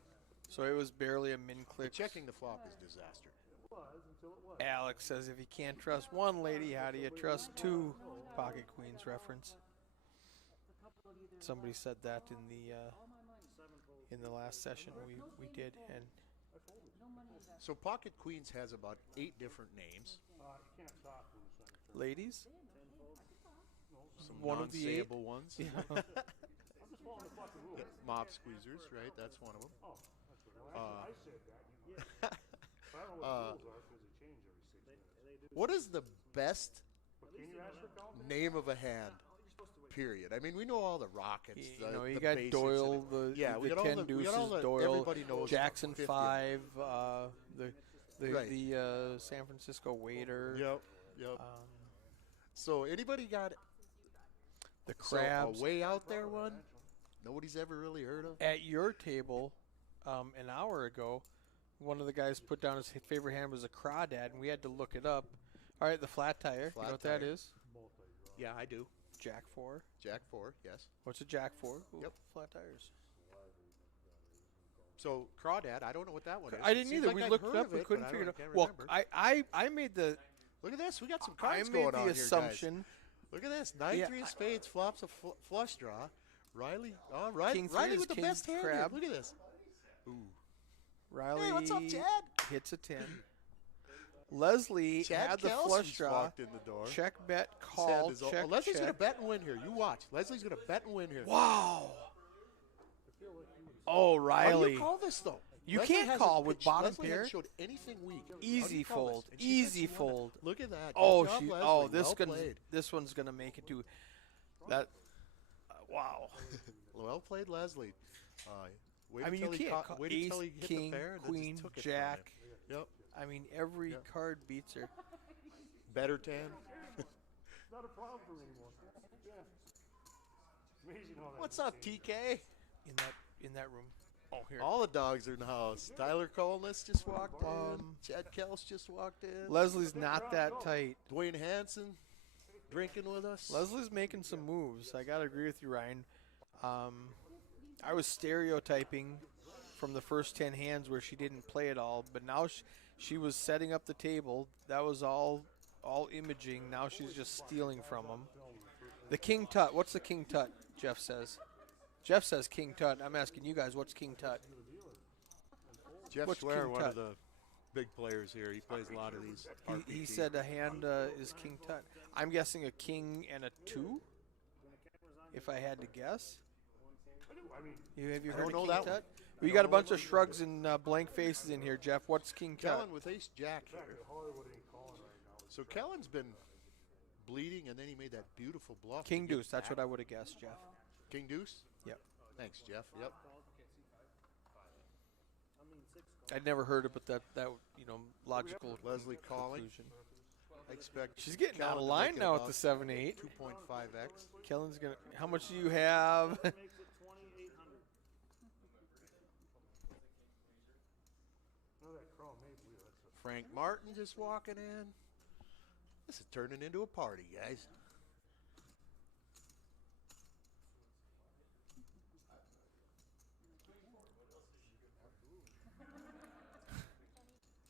So it was barely a min but click. checking the flop is disaster. It was until it was. Alex says, if you can't trust one lady, how do you trust 2? Pocket Queens reference. Somebody said that in the last session we did, and So Pocket Queens has about 8 different names. You can't talk when it's on your turn. ladies, Some one of the 8. non-sayable ones. Yeah. I'm just following the fucking rules. Mop squeezers, right? That's one of them. Oh, that's what I said that. But I don't know what the rules are because they change every 6 minutes. What is the best But can you ask for count? name of a hand? Period. I mean, we know all the rockets. You the got basics Doyle, and the yeah, we the got all 10 the, we deuces, got all the, Doyle, everybody knows Jackson 50. 5, the Right. The San Francisco waiter. Yep. So anybody got The so a crabs. way out there one? Nobody's ever really heard of. At your table, an hour ago, one of the guys put down his favorite hand was a crawdad, and we had to look it up. All right, the flat tire. You know what that tire. is? Yeah, I do. Jack 4. Jack 4, yes. What's a Jack 4? Ooh, Yep. Flat tires. So crawdad, I don't know what that one is. I It didn't seems either. like We I'd looked heard it up. of We but couldn't I figure it can't out. Well, remember. I made the Look at this. We got some I cards made going on the here, assumption. guys. Look at this. 9-3 of spades flops a flush draw. Riley, King three Riley is with the king best hand here. crab. Look at this. Ooh. Riley Hey, what's up, Chad? hits a 10. Leslie Chad had the Kelsey's flush draw. walked in the door. Check, bet, His hand call, is all- check, Leslie's check. going to bet and win here. You watch. Leslie's going to bet and win here. Wow. Oh, How do Riley. you call this, though? You Leslie can't hasn't call with pitched- bottom Leslie hasn't pair. showed anything weak. How do Easy you call fold. this? And she Easy won it. fold. Look at that. Oh, Good job, she. Leslie. Oh, this one's gonna make it too. That. Wow. Well played, Leslie. Wait I mean, you until he can't caught- call wait ace, until he hit king, the pair and then queen, just took it from jack. him. Yep. I mean, every Yep. card beats her. Better 10. It's not a problem for me anymore. Yeah. Amazing how that What's up, TK? In that room. Oh, here. All the dogs are in the house. Tyler Colness just walked in. Chad Kels just walked in. Leslie's not that tight. Dwayne Hanson drinking with us. Leslie's making some moves. I gotta agree with you, Ryan. I was stereotyping from the first 10 hands where she didn't play at all, but now she was setting up the table. That was all imaging. Now she's just stealing from them. The King Tut. What's the King Tut? Jeff says. Jeff says King Tut. I'm asking you guys, what's King Tut? Jeff What's Schwer, King one Tut? of the big players here. He plays a lot of these. He RPT. said a hand is King Tut. I'm guessing a king and a 2, if I had to guess. Have you I heard don't of know King that Tut? one. We got a bunch of shrugs and blank faces in here, Jeff. What's King Tut? Kellen with ace jack here. So Kellen's been bleeding, and then he made that beautiful bluff. King Deuce. That's what I would have guessed, Jeff. King Deuce? Yep. Thanks, Jeff. Yep. I'd never heard it, but that logical Leslie calling. conclusion. I expect She's getting out of Kellen to line make it now with about the 7-8. 2.5x. Kellen's gonna. How much do you have? Makes it 2,800. Frank Martin just walking in. This is turning into a party, guys.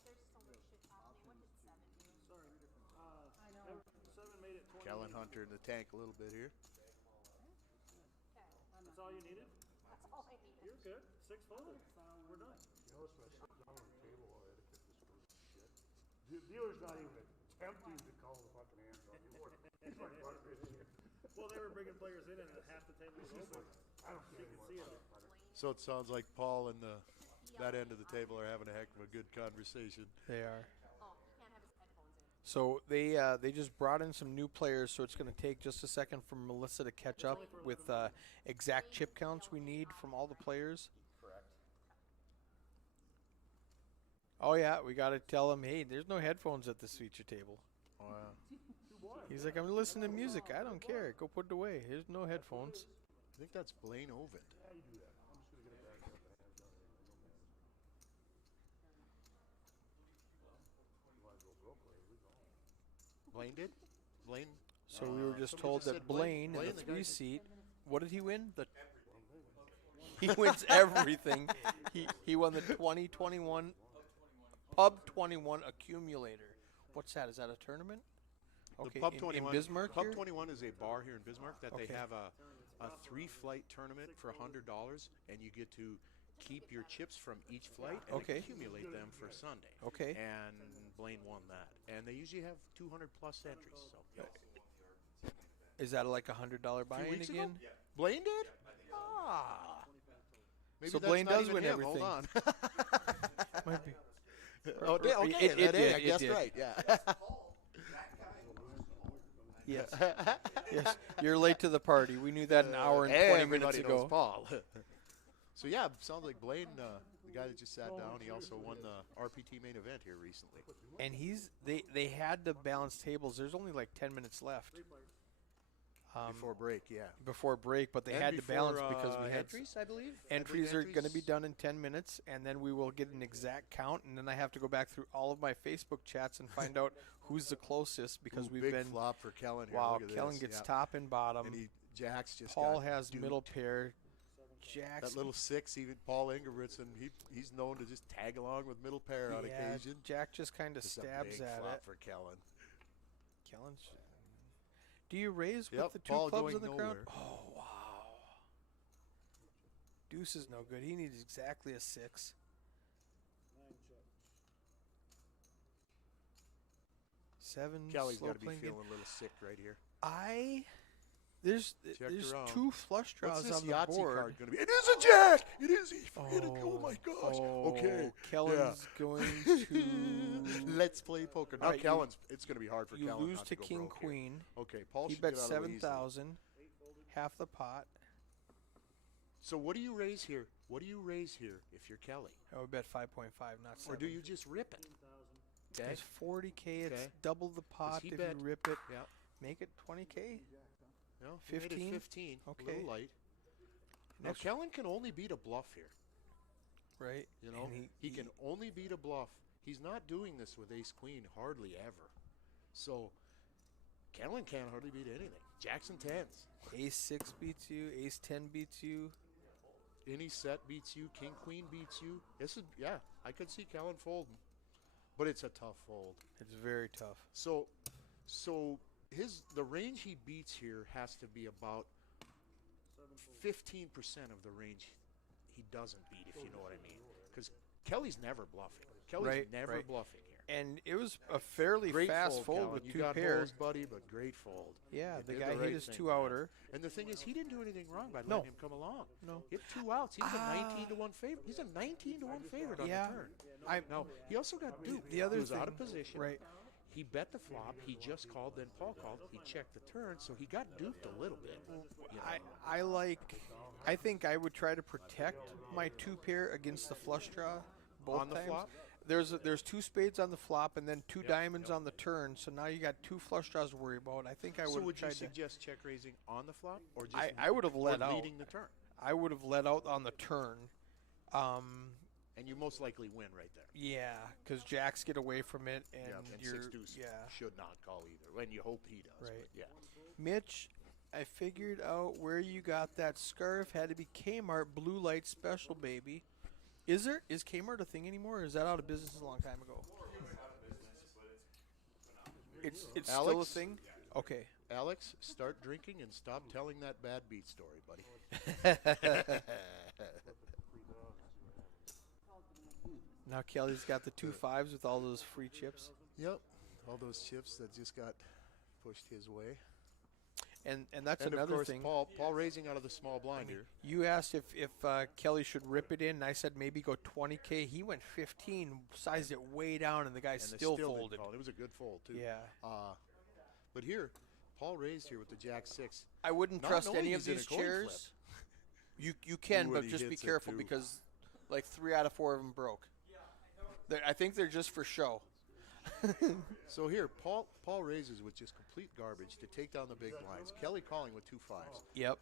There's so much shit happening. What did 7 do? Sorry. I know. 7 made it 20. Kellen Hunter in the tank a little bit here. Okay. That's all you needed? That's all I needed. You're good. 6 folded. We're done. You notice when I sit down on the table while I etiquette this first shit? The dealer's not even attempting to call the fucking hands on you. He's like, "What is this?" Well, they were bringing players in and half the table was open. I don't care You can anymore. see it. So it sounds like Paul and that end of the table are having a heck of a good conversation. They are. Oh, he can't have his headphones in. So they just brought in some new players, so it's going to take just a second for Melissa to catch up with exact chip counts we need from all the players. Correct. Oh yeah, we got to tell them, hey, there's no headphones at this feature table. Wow. He's like, I'm listening to music. I don't care. Go put it away. There's no headphones. I think that's Blaine Ovid. Blaine did? Blaine? So we were just somebody told just that said Blaine. Blaine in Blaine, the the guy 3 who- seat. What did he win? He wins everything. He won the 2021 Pub 21 accumulator. What's that? Is that a tournament? Okay, The Pub in 21, Bismarck Pub here? 21 is a bar here in Bismarck that Okay. they have a 3-flight tournament for $100, and you get to keep your chips from each flight and Okay. accumulate them for Sunday. Okay. And Blaine won that. And they usually have 200 plus entries. So Is that like $100 2 buy-in weeks again? ago? Blaine did? Ah. Maybe So that's Blaine not does even win him. everything. Hold on. Might be. Oh, okay, It that did, is, I it guessed did. right. Yeah. Yes. Yes. You're late to the party. We knew that an hour and 20 Everybody minutes knows ago. Paul. So yeah, sounds like Blaine The guy that just sat down, he also won the RPT main event here recently. And they had to balance tables. There's only like 10 minutes left. Before break, yeah. Before break, but they And had to balance before, because we had entries, I believe. entries are going to be done in 10 minutes, and then we will get an exact count, and then I have to go back through all of my Facebook chats and find out who's the closest because Ooh, we've big been. flop for Kellen here. Wow, Look at Kellen this. gets Yep. top and bottom. And Jack's just Paul got has duped. middle pair. Jack's That little 6, even Paul Ingebrigtsen, he's known to just tag along with middle pair on occasion. Jack just kind of Just a stabs big at flop it. for Kellen. Kellen's. Do you raise Yep, with the two Paul clubs going in the crowd? nowhere. Oh wow. Deuce is no good. He needs exactly a 6. 7. Kelly's slow got to be playing game. feeling a little sick right here. There's around. 2 flush draws What's this on the Yahtzee board. card going to be? It is a Jack! It is! Oh my gosh. Okay. Kellen's going to. Let's play poker. Now, All right, Kellen's, it's going to be hard for You Kellen lose not to go King broke here. Queen. Okay, Paul He should get bet out of the way easily. 7,000, half the pot. So what do you raise here? What do you raise here if you're Kelly? I would bet 5.5, not 7. Or do you just rip it? Okay. It's 40K. It's Okay. double the pot he if bet? you rip it. Yeah. Make it 20K. No, he made it 15? 15. A Okay. little light. Now, Next- Kellen can only beat a bluff here. Right. You know, And he can only beat a bluff. He's not doing this with ace queen hardly ever. So Kellen can't hardly beat anything. Jackson 10s. Ace 6 beats you. Ace 10 beats you. Any set beats you. King queen beats you. This is I could see Kellen folding, but it's a tough fold. It's very tough. So the range he beats here has to be about 15% of the range he doesn't beat, if you know what I mean. Because Kelly's never bluffing. Kelly's never bluffing here. And it was a fairly Great fast fold Kellen. with You 2 got pairs. holes, buddy, but great fold. Yeah, You the did guy right hit his thing, 2 man. outer. And the thing is, he didn't do anything wrong by No. letting him come along. No. He had 2 outs. He was a 19-1 favorite. He's a 19-1 favorite on Yeah. the turn. I Now, he also got duped. The other he was thing, out of position. Right. He bet the flop. He just called. Then Paul called. He checked the turn, so he got duped a little bit. You know? I think I would try to protect my 2 pair against the flush draw both On the times. flop? There's 2 spades on the flop and then 2 diamonds on the turn. So now you got 2 flush draws to worry about. I think I would So would you tried to. suggest check raising on the flop, or just I would have let or out. leading the turn? I would have let out on the turn. And you most likely win right there. Yeah, because Jacks get away from it, and and you're 6 deuce yeah. should not call either. When you hope he does. Right. But yeah. Mitch, I figured out where you got that scarf. Had to be Kmart Blue Light Special, baby. Is Kmart a thing anymore, or is that out of business a long time ago? It's still a Alex? thing? Okay. Alex, start drinking and stop telling that bad beat story, buddy. Now Kelly's got the 2 5s with all those free chips. Yep. All those chips that just got pushed his way. And that's And of another course, thing. Paul raising out of the small blind here. You asked if Kelly should rip it in, and I said maybe go 20K. He went 15, sized it way down, and the guy And they still didn't folded. call. It was a good fold, too. Yeah. But here, Paul raised here with the Jack 6. I wouldn't Not trust knowing any of he's in a these coin chairs. You can, Ooh, but and he just be hits it, careful too. because like 3 out of 4 of them broke. I think they're just for show. So here, Paul raises with just complete garbage to take down the big blinds. Kelly calling with 2 5s. Yep.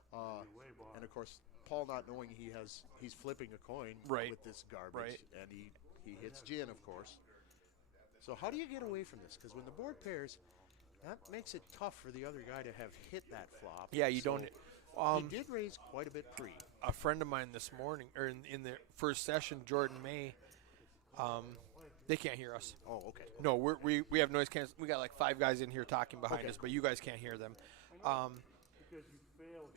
And of course, Paul not knowing he's flipping a coin Right. with this garbage, Right. and he hits gin, of course. So how do you get away from this? Because when the board pairs, that makes it tough for the other guy to have hit that flop. Yeah, you So don't. he did raise quite a bit pre. A friend of mine this morning, or in the first session, Jordan May. They can't hear us. Oh, okay. No, we have noise cancel. We got like 5 guys in here talking behind Okay. us, but you guys can't hear them. Because you failed.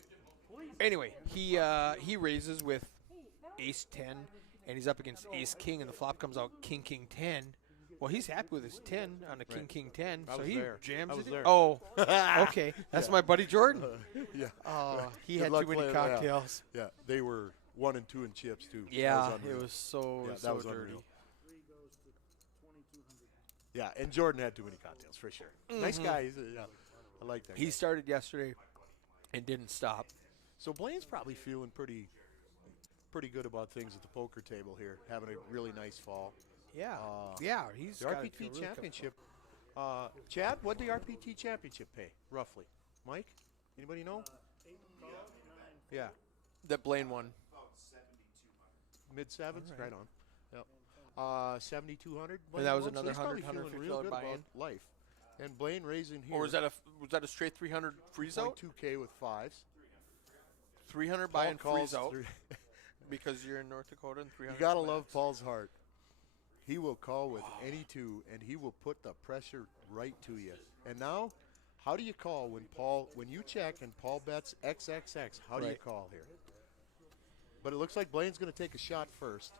Please. Anyway, he raises with Ace 10, and he's up against Ace King, and the flop comes out King King 10. Well, he's happy with his 10 on a King King 10, I so was he there. jams I was it. there. Oh, okay, that's my buddy Jordan. Yeah. He Good had luck too many playing that. cocktails. Yeah, they were 1 and 2 in chips too. Yeah, unreal. it was so Yeah, that so was dirty. unreal. 3 goes to 2,200. Yeah, and Jordan had too many cocktails for sure. Nice guy. Yeah, I like that. He guy. started yesterday and didn't stop. So Blaine's probably feeling pretty pretty good about things at the poker table here, having a really nice fall. Yeah. Uh, Yeah, he's The got RPT it really championship. Chad, what did the RPT championship pay roughly? Mike, anybody know? 8 call, 9. Yeah, that Blaine won. mid sevens, All right. right on. Yep. 7,200. And that was Blaine won, so another he's probably 100, feeling real good about buy-in. life. And Blaine raising here. Or was that a straight 300 freeze out? 2K with fives. 300 Paul buy-in calls freeze out three- because you're in North Dakota and 300. You gotta love Paul's heart. He will call with any two, and he will put the pressure right to you. And now, how do you call when you check and Paul bets XXX? How do you Right. call here? But it looks like Blaine's going to take a shot first.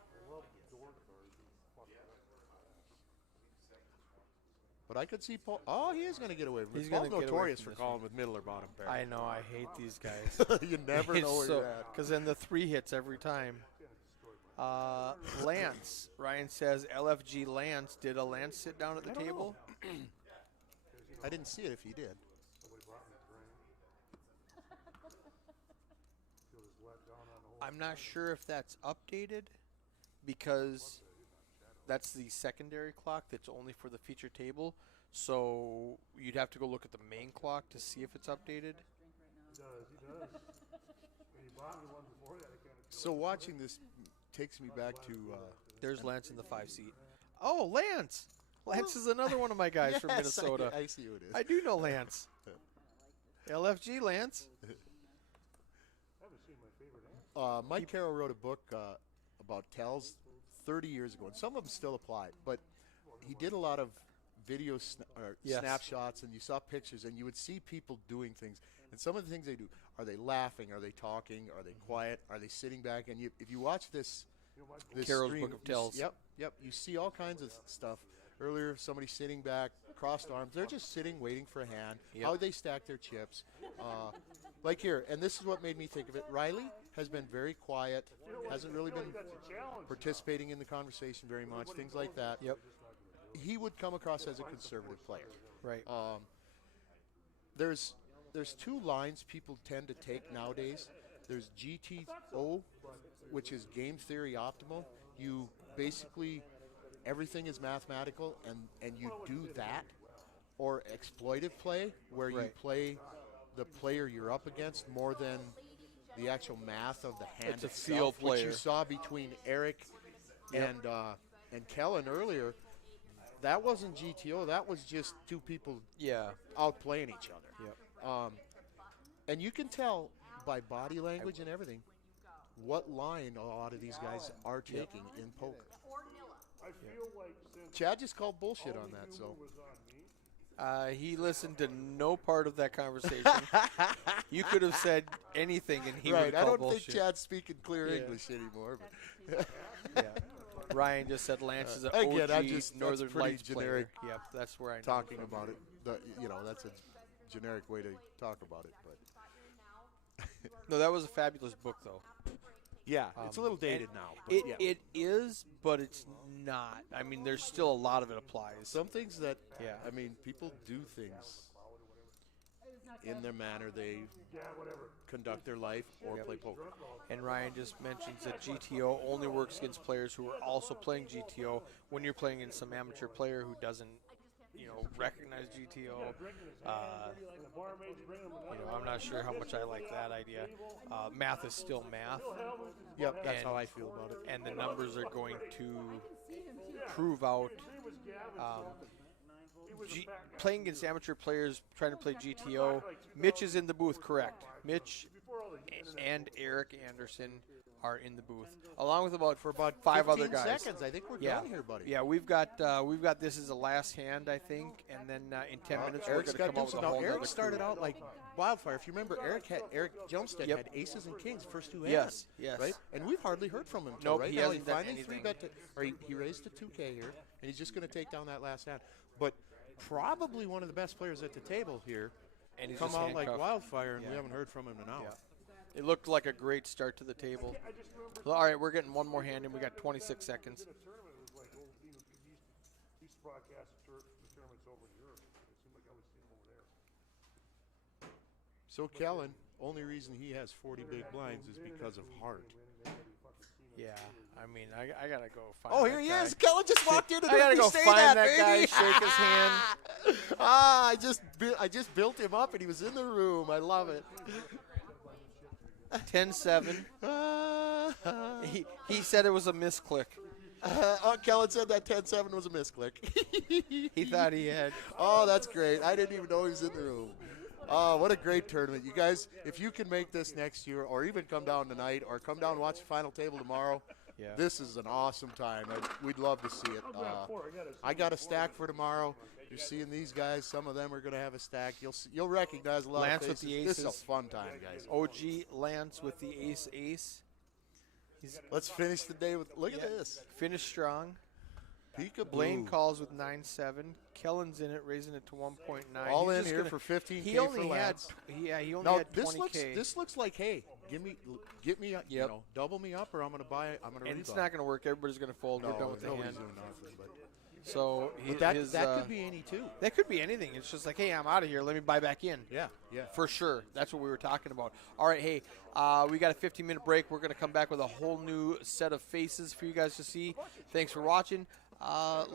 But I could see Paul. Oh, he is going to get away with it. He's Paul's gonna get away notorious from for this calling with middle or bottom pair. I know, I hate these guys. You never know where you're at. Because then the 3 hits every time. Lance. Ryan says LFG Lance. Did a Lance sit down at the I don't table? I didn't see it if he did. I'm not sure if that's updated because that's the secondary clock that's only for the feature table. So you'd have to go look at the main clock to see if it's updated. He does. And he bought me one before that. So watching this takes me back to. There's Lance in the 5 seat. Oh, Lance! Lance is another one of my guys from Yes, Minnesota. I see who it is. I do know Lance. LFG Lance. I haven't seen my favorite answer. Mike Carroll wrote a book about tells 30 years ago, and some of them still apply. But he did a lot of video Yes. snapshots, and you saw pictures, and you would see people doing things. And some of the things they do, are they laughing? Are they talking? Are they quiet? Are they sitting back? And if you watch this Carroll's stream, Book of Tells. Yep. You see all kinds of stuff. Earlier, somebody sitting back, crossed arms. They're just sitting, waiting for a hand. Yep. How they stack their chips. Like here, and this is what made me think of it. Riley has been very quiet, hasn't really been participating in the conversation very much, things like that. Yep. He would come across as a conservative player. Right. There's 2 lines people tend to take nowadays. There's GTO, which is game theory optimal. You basically, everything is mathematical, and you do that. Or exploitive play, where you Right. play the player you're up against more than the actual math of the hand It's a itself, field which you player. saw between Eric Yep. and Kellen earlier. That wasn't GTO. That was just 2 people Yeah. outplaying each other. Yep. And you can tell by body language and everything what line a lot of these guys are taking in poker. I feel like since Chad just called bullshit on that, so. was on me, He listened to no part of that conversation. You could have said anything, and he would Right, have I called don't bullshit. think Chad's speaking clear Yeah. English anymore. But Yeah. Ryan just said Lance is an Again, OG that's Northern pretty Lights generic player. Yep, that's where I know. talking about it, that's a generic way to talk about it. But No, that was a fabulous book, though. yeah, it's a little dated and now. But It yeah. it is, but it's not. I mean, there's still a lot of it applies. Some things that, Yeah. I mean, people do things in their manner they conduct their life or Yep. play poker. And Ryan just mentions that GTO only works against players who are also playing GTO. When you're playing against some amateur player who doesn't, recognize GTO, I'm not sure how much I like that idea. Math is still math, Yep, that's And- how I feel about it. and the numbers are going to prove out. Playing against amateur players trying to play GTO. Mitch is in the booth, correct? Mitch and Eric Anderson are in the booth, along with about 5 other 15 guys. seconds. I think we're Yeah, done here, buddy. Yeah, we've got this is the last hand, I think, and then in 10 minutes we're Eric's going to got come up deuces. with a Now, whole Eric nother started crew. out like wildfire. If you remember, Eric Jumpstead Yep. had aces and kings first 2 hands. Yes, yes. Right? And we've hardly heard from him. Till Nope, right he now hasn't done finally anything. three-bet or he raised to 2K here, and he's just going to take down that last hand. But probably one of the best players at the table here. And he's Come just out like handcuffed. wildfire, and Yeah. we haven't heard from him in an hour. Yeah. It looked like a great start to the table. Well, all right, we're getting one more hand, and we got 26 seconds. the tournament was like, these broadcast the tournaments over in Europe. It seemed like I was seeing them over there. So Kellen, only reason he has 40 big blinds is because of heart. Yeah, I mean, I gotta go find. Oh, that here he guy. is. Kellen just walked in and I gotta heard me go say find that baby. guy, shake his hand. I just built him up, and he was in the room. I love it. 10-7. He said it was a misclick. Kellen said that 10-7 was a misclick. He thought he had. Oh, that's great. I didn't even know he was in the room. Oh, what a great tournament. You guys, if you can make this next year or even come down tonight or come down and watch the final table tomorrow, Yeah. this is an awesome time. We'd love to see it. I got a stack for tomorrow. You're seeing these guys. Some of them are going to have a stack. You'll recognize a lot Lance of with faces. the This is a aces. fun time, guys. OG Lance with the ace. He's Let's finish the day with, look at this. finished strong. Peekaboo. Blaine calls with 9-7. Kellen's in it, raising it to 1.9. All He's in just here gonna- for 15K He only for had, Lance. he only Now had this 20K. looks like, hey, get me, you Yep. know, double me up, or I'm gonna buy. I'm gonna. and it's rebuy. not going to work. Everybody's going to fold. No, We're done with the nobody's hand. doing nothing. But, So that his, could be any too. that could be anything. It's just like, hey, I'm out of here. Let me buy back in. Yeah. For sure. That's what we were talking about. All right, hey, we got a 15-minute break. We're going to come back with a whole new set of faces for you guys to see. Thanks for watching. Like